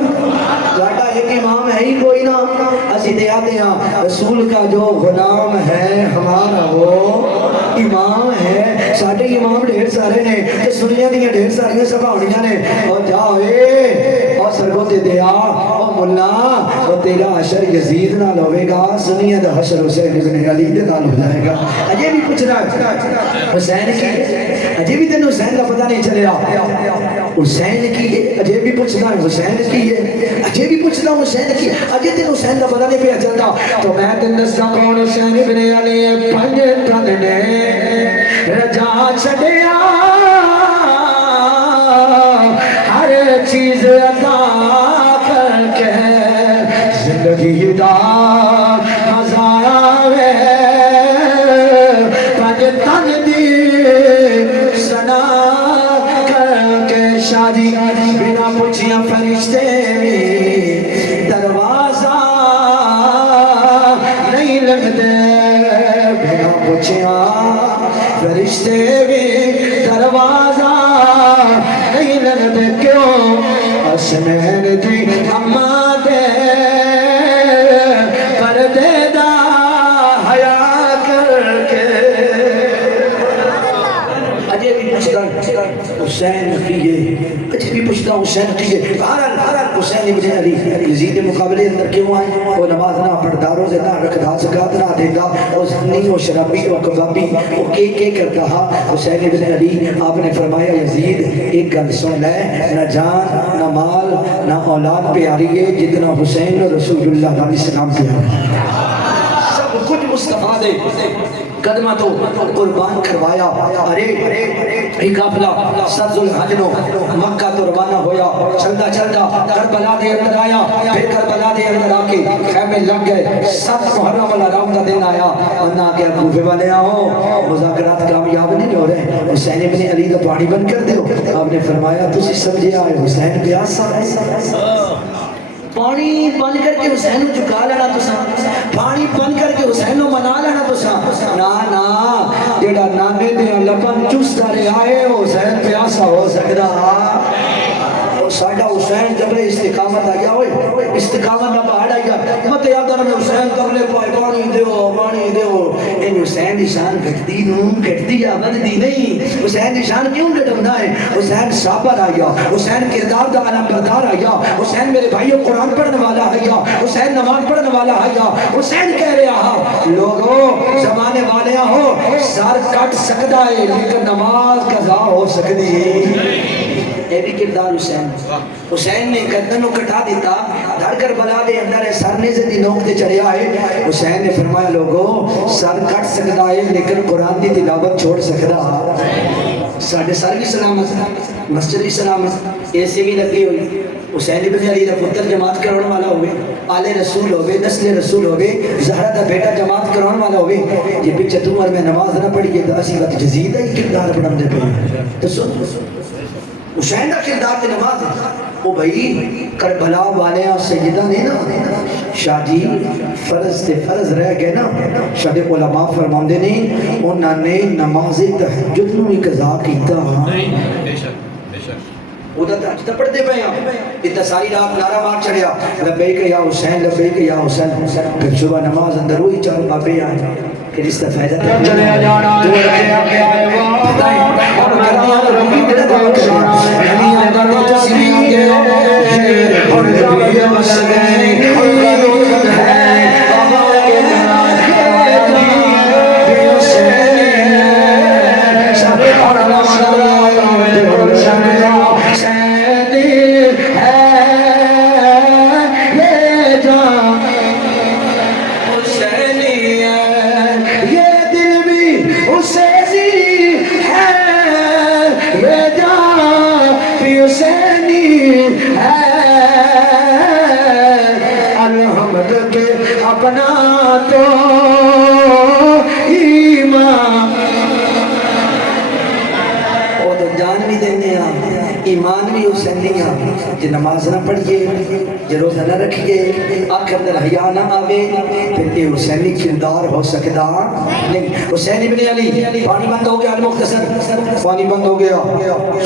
جاٹا ایک امام ہے ہی کوئی نا اسی دے آتے ہیں رسول کا جو غلام ہے ہمارا وہ امام ہے ساڑھے امام ڈھیر سارے نے تو سنیا دیا ڈھیر ساریاں سبھاؤنیاں نے اور جاؤ اور سرگو دے دیا اور ملا اور تیرا حشر یزید نال ہوئے گا سنیا دا حشر حسین ابن علی دے نال ہو جائے گا اجے بھی پوچھ رہا ہے حسین کی اجے بھی تینوں حسین کا پتہ نہیں چلیا حسین کی اجے بھی پوچھنا ہے حسین کی ہے اجے بھی پوچھنا حسین کی اجے تینوں حسین کا پتہ نہیں پیا چلتا تو میں تین دستا کون حسین ابن علی پنج تن نے رجا چھڑیا ہر چیز عطا کر کے زندگی دا مزہ آوے پنج تن دی سنا کر کے شادی بنا پوچھیاں فرشتے بھی دروازہ نہیں لگتے بنا پوچھیاں فرشتے بھی دروازہ نہیں لگتے کیوں حسنین دی اماں دے پردے دا حیا کر کے اجے بھی پوچھتا حسین کیے اجے بھی پوچھتا حسین کیے بہرحال حسین ابن علی یزید مقابلے اندر کیوں آئے وہ نماز نہ پڑھتا روزے نہ رکھتا زکات نہ دیتا وہ زنی و شرابی و کبابی وہ کے کرتا حسین ابن علی آپ نے فرمایا یزید ایک گل سن لے نہ جان نہ مال نہ اولاد پیاری ہے جتنا حسین رسول اللہ علیہ السلام پیارا سب کچھ مصطفیٰ دے قدمہ تو قربان کروایا ارے ایک قافلہ سرز الحج نو مکہ تو روانہ ہویا چلتا چلتا کربلا دے اندر آیا پھر کربلا دے اندر آ کے خیمے لگ گئے 7 محرم الحرام کا دن آیا ورنہ کہ کوفے والے آؤ مذاکرات کامیاب نہیں ہو رہے حسین ابن علی کا پانی بند کر دیو آپ نے فرمایا تسی سمجھے آئے حسین پیاسا پانی بند کر کے حسین کو چکا لینا تسا پانی بند کر کے حسین کو منا لینا تسا نا جیڑا نانے دیا لبن چوستا رہا ہے حسین پیاسا ہو سکتا ساڑھا حسین جب استقامت آیا ہوئے استقامت نہ پہاڑ آیا مت یاد آنا میں حسین قبلے پائے پانی دیو ان حسین دی شان گھٹتی نوں گھٹتی آمد دی نہیں حسین دی شان کیوں گھٹمنا ہے حسین صابر آیا حسین کردار دا علم بردار آیا حسین میرے بھائیوں قرآن پڑھنے والا آیا حسین نماز پڑھنے والا آیا حسین کہہ رہا لوگوں زمانے والے ہو سر کٹ سکتا ہے لیکن نماز قضا ہو سکتی ہے یہ بھی کردار حسین نے گردن کو کٹا دیتا دھڑ کر بلا دے اندر ہے سرنے سے دی نوک دے چڑھیا ہے حسین نے فرمایا لوگوں سر کٹ سکتا ہے لیکن قرآن دی تلاوت چھوڑ سکتا ساڑھے سر بھی سلامت مسجد بھی سلامت ایسے بھی لگی ہوئی حسین ابن علی دا پتر جماعت کراؤن والا ہوئے آل رسول ہوئے نسل رسول ہوئے زہرہ دا بیٹا جماعت کراؤن والا ہوئے یہ پچھے تمہر میں نماز نہ پڑھی یہ اسی وقت جزید ہے کردار پڑھن دے پہ تو سن حسین کا کردار تے نماز ہے وہ بھائی کربلا والے سیدہ نے نا شاہ جی فرض تے فرض رہ گئے نا شاہ علماء فرماندے نہیں انہوں نے نماز تہجد نو ہی قضا کیتا ادھر تہجد پڑھتے پہ اتنا ساری رات نعرہ مار چڑھیا لبیک یا حسین لبیک یا حسین پھر صبح نماز اندر وہی چار بابے آئے کہ اس کا فائدہ چلے جانا ہے اور گرمیاں تو رنگی میرے دعوت کرنا گرمیاں تو رنگی تسلیاں دے اور نبی مسلمین اور قانون بدھائے بابا کے اپنا تو ایمان وہ تو جان بھی دینے ایمان بھی حسینی جی نماز نہ پڑھیے جی روزہ نہ رکھیے آنکھ اندر حیا نہ آوے پھر یہ حسینی کردار ہو سکتا نہیں. حسین ابن علی پانی بند ہو گیا مختصر پانی بند ہو گیا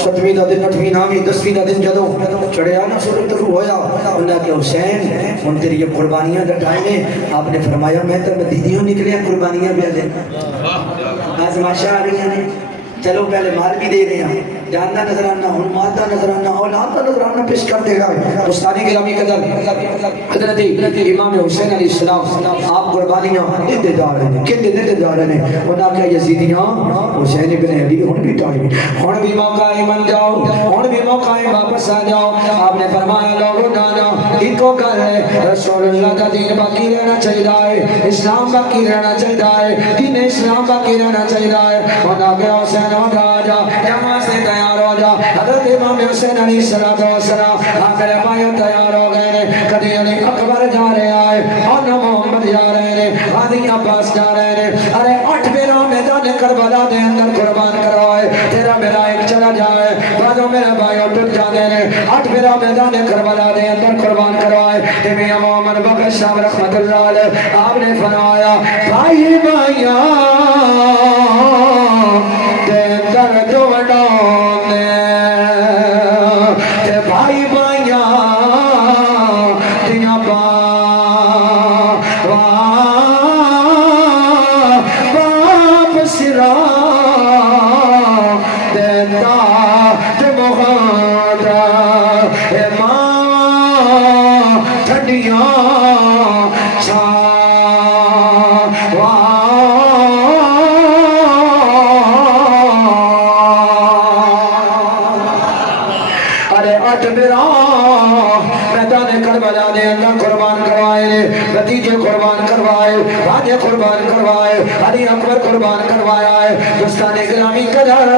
7ویں دا دن 8ویں 9ویں 10ویں دا دن جدو چڑھیا نا شروع ہویا انہاں کہ حسین ان تیری یہ قربانیاں دا ٹائم ہے. آپ نے فرمایا میں تو دیدیوں نکلیا قربانیاں بھی دے آزمائشاں آ رہی ہیں چلو پہلے مال بھی دے رہے ہیں جان کا نظرانہ ہن مال کا نظرانہ اولاد کا نظرانہ پیش کر دے گا. استانی گرامی قدر حضرت امام حسین علیہ السلام آپ قربانیاں دیتے جا رہے ہیں کتنے دیتے جا رہے ہیں. انہاں کہا یزیدیاں حسین ابن علی ہن بھی ٹائم ہن بھی موقع ہے من جاؤ ہن بھی موقع ہے واپس آ جاؤ. آپ نے فرمایا لوگوں نانا ایک کو کر ہے رسول اللہ کا دین باقی رہنا چاہیے اسلام باقی رہنا چاہیے دین اسلام باقی رہنا چاہیے. انہاں کہا حسین آجا جمع سے تیار ہو جا. حضرت امام حسین علیہ السلام آخر پائے تیار ہو گئے کدی علی اکبر جا رہے آئے اور محمد جا رہے ہیں غازی عباس جا رہے ہیں. ارے 8 میرا میدان کربلا دے اندر قربان کروائے تیرا میرا ایک چلا جائے بعدوں میرا بھائی ٹوٹ جانے نے 8 میرا میدان کربلا دے اندر قربان کروائے. میاں محمد بخش صاحب رحمت اللہ علیہ آپ نے فرمایا بھائی بھائیاں درد وڈانے تے بھائی بھائیاں دیا باپ سرا دیتا تے مغادہ اے ماں ٹھنڈیاں کربلا دے اندر قربان کروائے بھتیجے قربان کروائے بھاجے قربان کروائے علی اکبر قربان کروایا ہے. دوستان گرامی قدر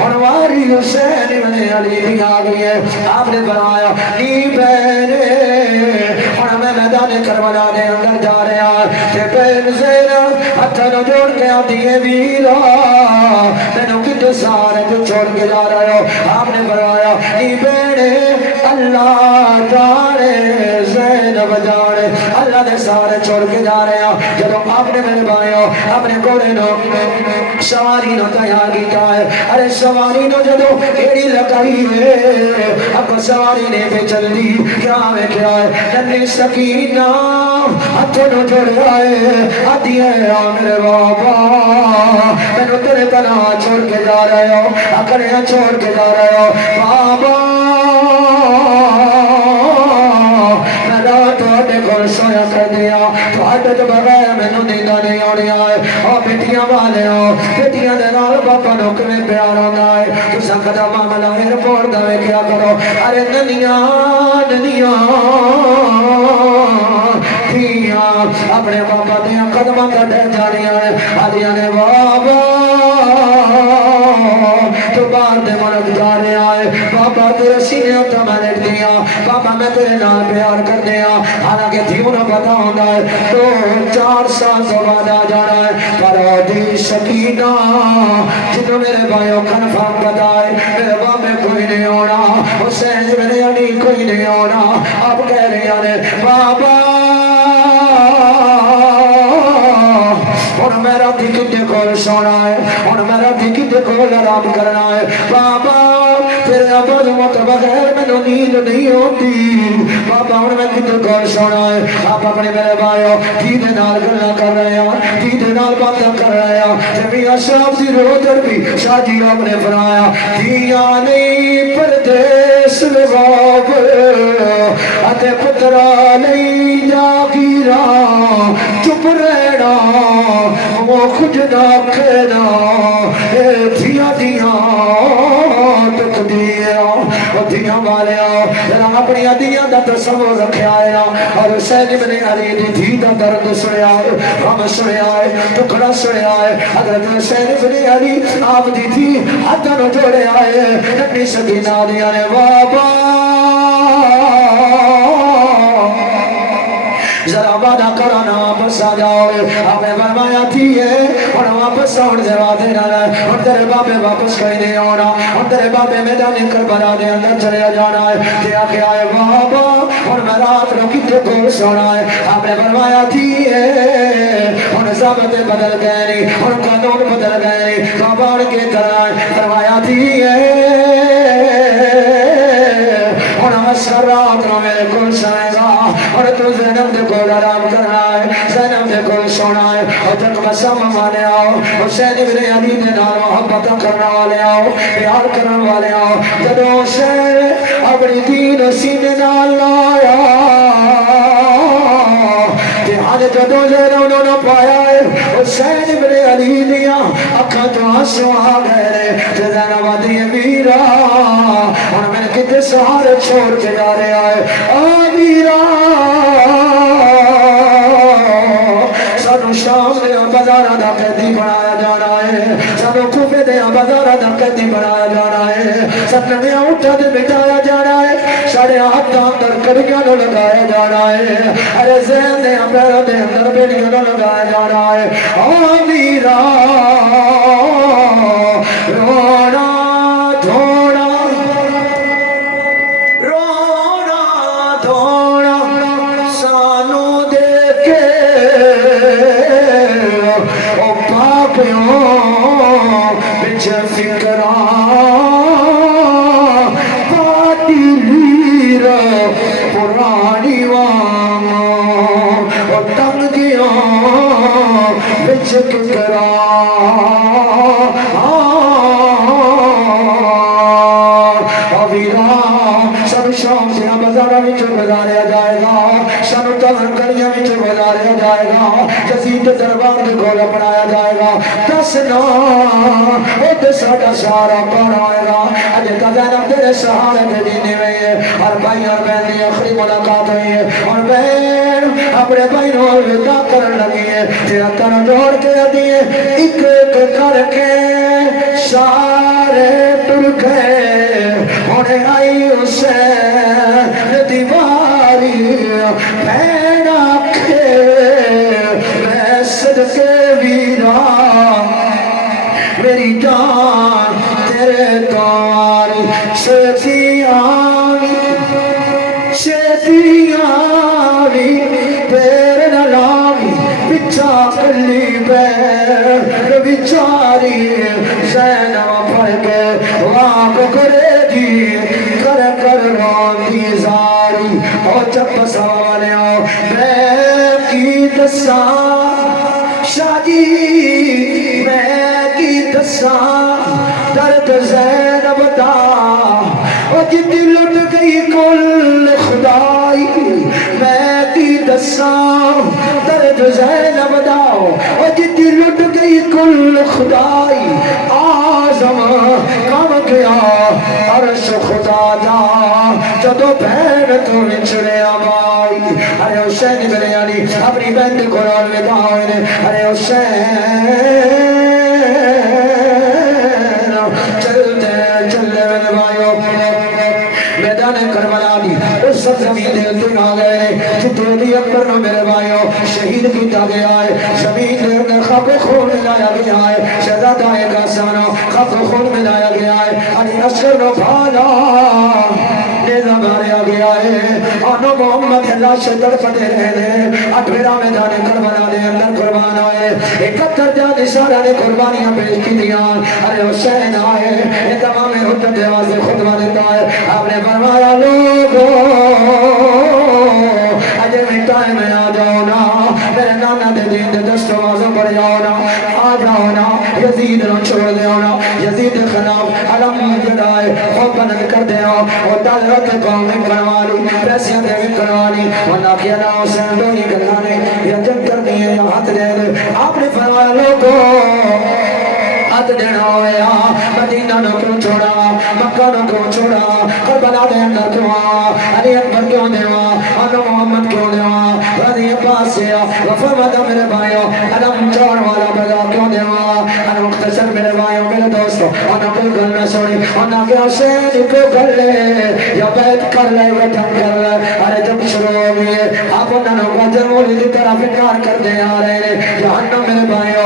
ہنواری حسین ابن علی بھی آ گئی ہے. آپ نے بنایا نی بہنے اور میں میدان کربلا دے اندر جا رہے ہیں کہ بہن زینب ہتھوں جوڑ کے آتی ہے ویرا مینوں کتے سارے جو چھوڑ کے جا رہے ہو. آپ نے بنایا نی بہنے اللہ جانے زینب جانے اللہ دے سارے چھوڑ کے جا رہے ہیں. جب آپ نے میرے بھائیوں اپنے گھوڑے نو سواری نو تیار کیتا ہے. ارے سواری نو جدو ایڑی لگائی ہے اب سواری نے پہ چل دی کیا ہے ننی سکینہ ہاتھوں نو جوڑے آئے آتی ہے میرے بابا میں نو تیرے تنہا چھوڑ کے جا رہے ہو اکڑے چھوڑ کے جا رہے ہو بابا سویا کر دیا تو بغیر مینوں نینداں نہیں آنی آئے اور بیٹیاں والے ہو بیٹیاں دے نال بابا نو کیویں پیار ہوندا ہے. تساں کدا معاملہ ایئرپورٹ دا ویکھیا کرو ارے ننیاں ننیاں دھیاں اپنے بابا دیاں قدماں تے ڈر جانیاں آدیاں نے بابا تو باہر دے ملک جا رہے آئے بابا تیرے سینے تو میں لٹ دیا بابا میں تیرے نال پیار کر دیا. حالانکہ دھیوں نہ پتا ہوتا ہے 2-4 سال تو بعد آ جانا ہے پر دی سکینہ جنہوں میرے بھائیوں کنفرم پتا ہے میرے بابے کوئی نہیں ہونا حسین میرے علی کوئی نہیں ہونا. آپ کہہ رہے ہیں بابا اور میرا بھی کتے کو سونا ہے اور میرا بھی کتے کو آرام کرنا ہے بابا تیرے آباد موت بغیر میں نیند نہیں ہوتی بابا ہوں میں کتنے کول سونا ہے آپ اپنے میرے بھائیو دیدے نال گلنا کر رہے ہیں دیدے نال باتاں کر رہے ہیں جبھی اشراف دی رو در بھی شاہ جی آپ نے فرمایا دیا نہیں پردیس لباب اتے پترا نہیں جاگیرا چپ رہنا وہ خود نہ کہنا اے دھیا دیا تک دیا اور دیا والے آؤ اپنی دیا دا تصور رکھے آئے اور حسین ابن علی دی دھی دا درد سنے آئے غم سنے آئے ٹکڑا سنے آئے حضرت حسین ابن علی آپ دی دھی حدن جوڑے آئے نبی سکینہ دیا نے بابا ذرا وعدہ کرانا واپس آ جاؤ آپ نے فرمایا تھی ہے اور واپس آن دے وعدے نہ اور تیرے بابے واپس کہیں نہیں آنا اور تیرے بابے میدان کربلا دے اندر چلے جانا ہے تے آکے آئے بابا اور میں رات رو کتے کو سونا ہے آپ نے فرمایا تھی ہے اور ضابطے بدل گئے نہیں اور قانون بدل گئے نہیں بابا ان کے کرنا ہے فرمایا تھی ہے اور ہمیں رات رو میرے کل سائے گا اور تو زینب دے کو آرام کرنا ہے زینب دے کو سونا ہے اور تک بسم مانے آؤ حسین ابن علی دے نال محبت کرنا والے آؤ پیار کرنے والے آؤ جدو حسین اپنی دین سینے نال لایا تے آج جدو زینب انہوں نے پایا ہے حسین ابن علی دیا اکھا تو آنسو آ گئے تے زینب آدھی ویرا اور میں کتے سہارے چھوڑ کے جا رہے آئے ویرا سانو شام دے بازارہ دا قیدی بنایا جانا ہے سانو کوفے دے بازارہ دا قیدی بنایا جانا ہے سٹنے اٹھا دے بٹایا جانا ہے ساڑے ہاتھ اندر کڑیاں نو لگایا جانا ہے ارے ذہن دے پیروں دے اندر بیڑیاں نو لگایا جانا ہے ویرا رونا دھونا رونا دھونا سانو دے کے او پاپیوں بچ فکران پاتی لیر پرانی وام او تنگیوں بچ فکران شام سے بازارہ میں گزاریا جائے گا سانو تمہر گلیاں میں گزاریا جائے گا جزید دربار دے گول بنایا جائے گا دسنا وہ تے ساڈا سہارا کون آئے گا اج زینب تیرے سہارے دے دینے میں ہے اور بھائی اور بہن دی آخری ملاقات ہوئی ہے اور بہن اپنے بھائی نو الوداع کرن لگی ہے تیرا تن جوڑ کے دیے ایک ایک کر کے سارے ٹر گئے ہونے آئی حسین دیواری بہن آکھے میں صدقے ویرا میری جان تیرے دواری چھتی آوی پیر نہ لاوی بچا کلی پیر بچاری زینب پڑھ کے واپ کرے دی کر کر روندی زاری اور جب سوالے آؤ میں کی دساں شاہ جی میں کی دساں درد زینب دا اور جتی لٹ گئی کل خدائی میں کی دساں درد زینب دا اور جتی لٹ گئی کل خدائی آزم کم گیا عرش خدا دا جدو بہن تو وچھڑے آبائی ارے حسین ابن علی اپنی بہن کو الوداع ہوئے ارے حسین چلتے چلے میرے بھائیو میدان کربلا دی اس سب زمین دے اندر آ گئے جتے علی اکبر نو میرے بھائیو شہید کیتا گیا ہے زمین دے اندر خاک خون ملایا گیا ہے شہزادہ قاسم نو خاک خون ملایا گیا ہے علی اصغر نو بھالا نیزہ ماریا گیا ہے انو محمد اللہ سے تڑپتے رہے 8 میدان کربلا دے اندر قربان آئے 71 جان سارا نے قربانیاں پیش کی دیا ارے حسین آئے یہ تمام حجت واضح خطبہ دیتا ہے آپ نے فرمایا لوگوں اجے میں ٹائم میں آ جاؤ نا میرے نانا دے دین دے دستوں آزوں پر جاؤ نا آ جاؤ نا یزید نو چھوڑ دیو نا یزید خلاف علم جڑائے خوب بلند کر دیو اور ڈال رکھ قوم کروالی پیسیاں دے کروالی ورنہ کیا نا حسین دونی گلانے یا جنگ کرنی ہے یا ہاتھ دے دے آپ نے فرمایا لوگوں ہاتھ دینا ہویا مدینہ نو کیوں چھوڑا مکہ نو کیوں چھوڑا کربلا دے اندر کیوں علی اکبر کیوں دیوا انو محمد کیوں دیوا رضی عباس سے وفرماتا میرے بھائیو علم چوڑ والا بدا کیوں دیوا انو مختصر میرے بھائیو میرے دوستو انو کوئی گل نہ سوڑی انو کہ حسین کو گل لے یا بیت کر لے وطن کر لے ارے جب شروع ہو گئی آپ انہوں کو جمولی دی طرف انکار کر دے آ رہے ہیں جہنم میرے بھائیو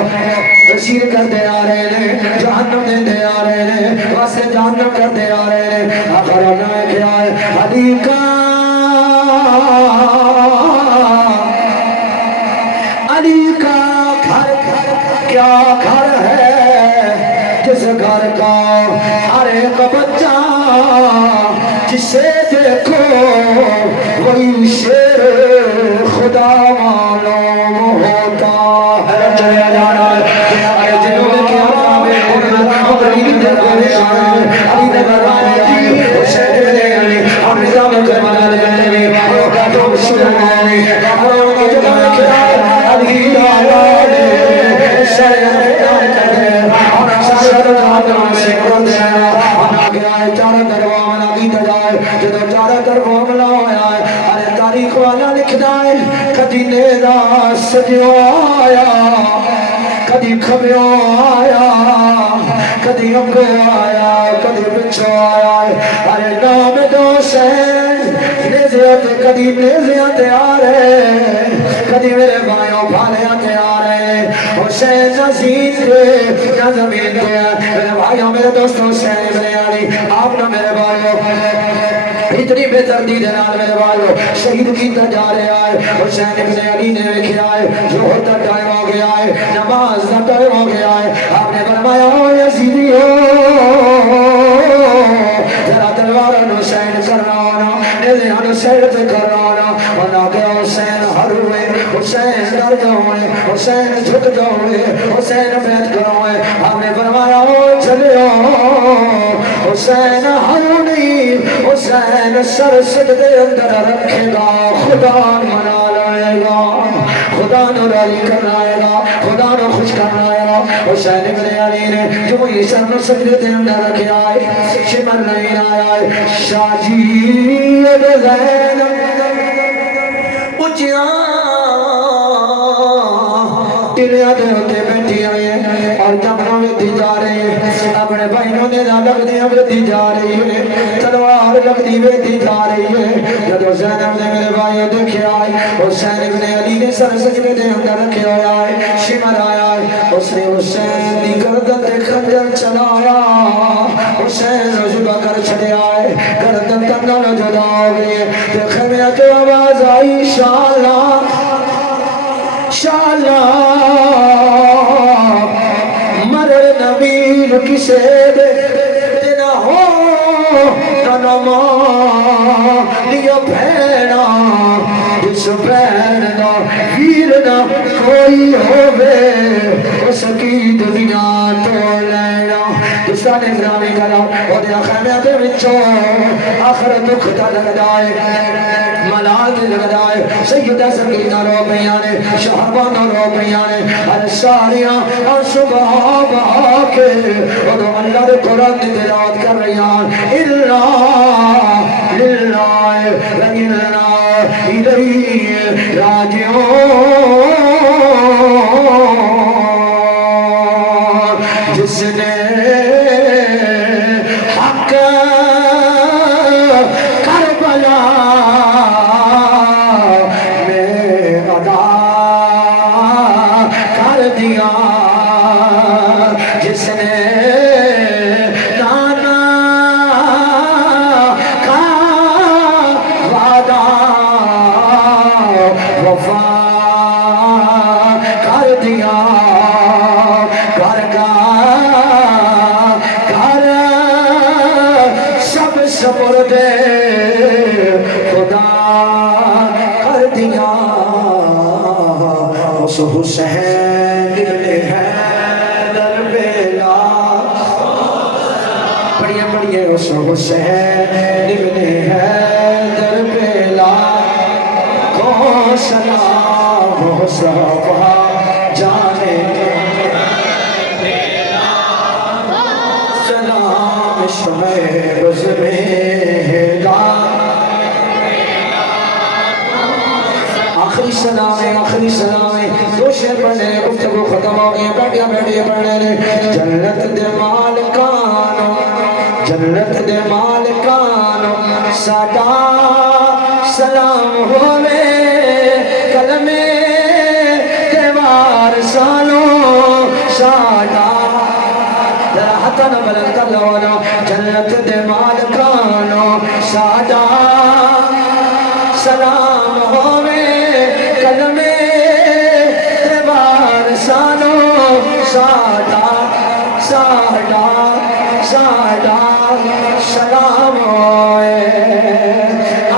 تشیر کر دے آ رہے ہیں جہنم دے دے آ رہے ہیں واسے جہنم کر دے آ رہے ہیں آخر انہیں کیا ہے علی کا گھر کیا گھر ہے جس گھر کا ہر ایک بچہ جسے دیکھو وہی شیر خدا معلوم ہوتا ہے چلے جانا ہے جنہوں نے کیا کامے علی نظر آئی حسین بن علی اور نظام کربلا دے علی اور قاتل مسلمان اور ان کی جگہ کیا علی آئے حسین کرے اور سارے جہاں سے کر دے اور آگے آئے چارہ دروا منا بھی جائے جدو چارہ دروا منا ہویا ہے ارے تاریخ والا لکھنا ہے کدی نیزہ سجیو آیا کدی کھبیو آیا کدی اگو آیا کدی پچھو آیا ارے نام دو حسین نیزیاں کدی نیزیاں تے آ رہے کدی میرے بھائیوں بھالیاں تے آ رہے حسین عزیز دے یا زمین دے میرے بھائیوں میرے دوستوں حسین ابن علی آپ نے میرے بھائیوں اتنی بے دردی دے نال میرے بھائیوں شہید کیتا جا رہا ہے حسین ابن علی نے لکھا ہے جو ہوتا ٹائم ہو گیا ہے نماز کا ٹائم ہو گیا ہے آپ نے فرمایا ہو یزیدیو ذرا تلوار حسین کرنا ہونا نیزے حسین پہ کرنا ہونا ورنہ کہ حسین ہر ہوئے حسین ڈر جاؤے حسین جھک جاؤے حسین بیعت کروے آپ نے فرمایا ہو چلے ہو حسین ہر نہیں حسین سر سجدے اندر رکھے گا خدا منا لائے گا خدا نو راضی کرائے گا خدا نو خوش کرائے گا حسین ابن علی نے جو ہی سر نو سجدے دے اندر رکھے آئے شمر نہیں آیا ہے شاجی زینب اچھیاں ٹلیاں دے ہوتے بیٹھی آئے اور جمروں میں دی جا رہے ہیں اپنے بہنوں نے لگ دیا بیٹھی جا رہی ہے تلوار لگ دی بیٹھی جا رہی ہے جب زینب نے میرے بھائیوں دیکھے آئے حسین ابن علی نے سر سجدے دے اندر رکھے ہویا ہے شمر آیا ہے اس نے حسین دی گردن دے خنجر چلایا حسین رجبہ کر چھڑے آئے گردن تنگل جدا ہو گئے دیکھے میں کہ آواز آئی شاءاللہ شاءاللہ مرے نبی کسے دے نہ ہو نہ ماں لیا بھینا جس بھین نہ ویر نہ کوئی ہوئے اس کی دنیا تو لینا دوستان اگرامی کرا اور دیا خیمیہ دے بچو آخر دکھ تا لگ جائے ملال دے لگ جائے سیدہ سکینہ رو بیانے شہبانہ رو بیانے ہر ساریاں اور صبح بہا کے اور اللہ دے قرآن دے تلاوت کر رہیاں اللہ للہ لگننا الیہ راجعون جس نے حق کربلا میں ادا کر دیا جس نے نانا کا وفا کر دیا گھر کا گھر سب سپرد خدا کر دیا اس حسین ابن حیدر بیلا پڑھیے پڑھیے اس حسین ابن حیدر بیلا کو سلام مصطفیٰ جانے سلام شمع بز میں آخری سلام ہے آخری سلام ہے دو شعر پڑھنے نے گفتگو ختم ہو گئی بیٹھیا بیٹھیا پڑھنے نے جنت دے مالکانو جنت دے مالکانو ساڈا سلام ہوے کلمے دیوار سانو ساڈا ذرا ہاتھاں نال بلند کر لو نا جنت دے مالکانو ساڈا سلام ہوے کلمے دیوار سانو ساڈا ساڈا ساڈا سلام ہوئے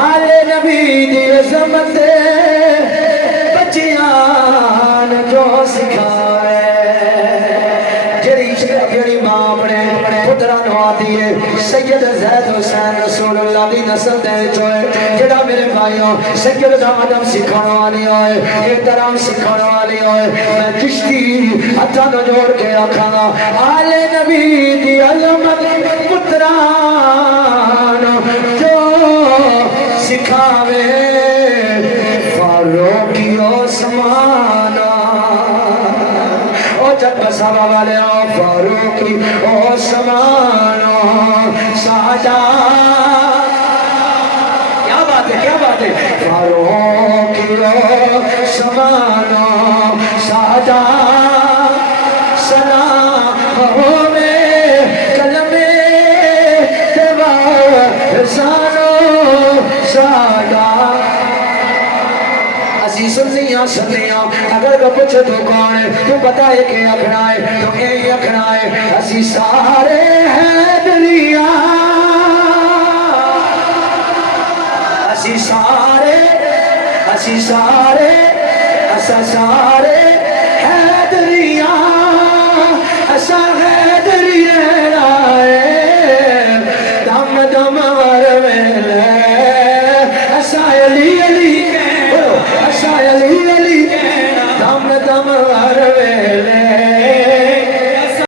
آل نبی دی عظمت بچیاں جو سکھائے جڑی ماں اپنے پترا نو آتی ہے سید زید حسین رسول اللہ دی نسل دے چوئے جڑا میرے بھائیوں سید دا ادب سکھانے والی ہوئے احترام سکھانے والی ہوئے میں چشتی ہتھاں نو جوڑ کے آکھاں گا آل نبی دی عظمت پتران جو سکھاوے فاروقی عثمانہ جب بسابہ والے فاروقی عثمانو ساڈا کیا بات ہے فاروقی عثمانو ساڈا سلام ہوے کلمے دیوار سانو ساڈا سنیاں اگر کو پوچھے تو کون ہے تو پتہ ہے کہ اکھنا ہے تو یہی اکھنا ہے اسی سارے حیدریاں اسی سارے حیدریاں اسا حیدری رہے دم دم ور ویلے اسا علی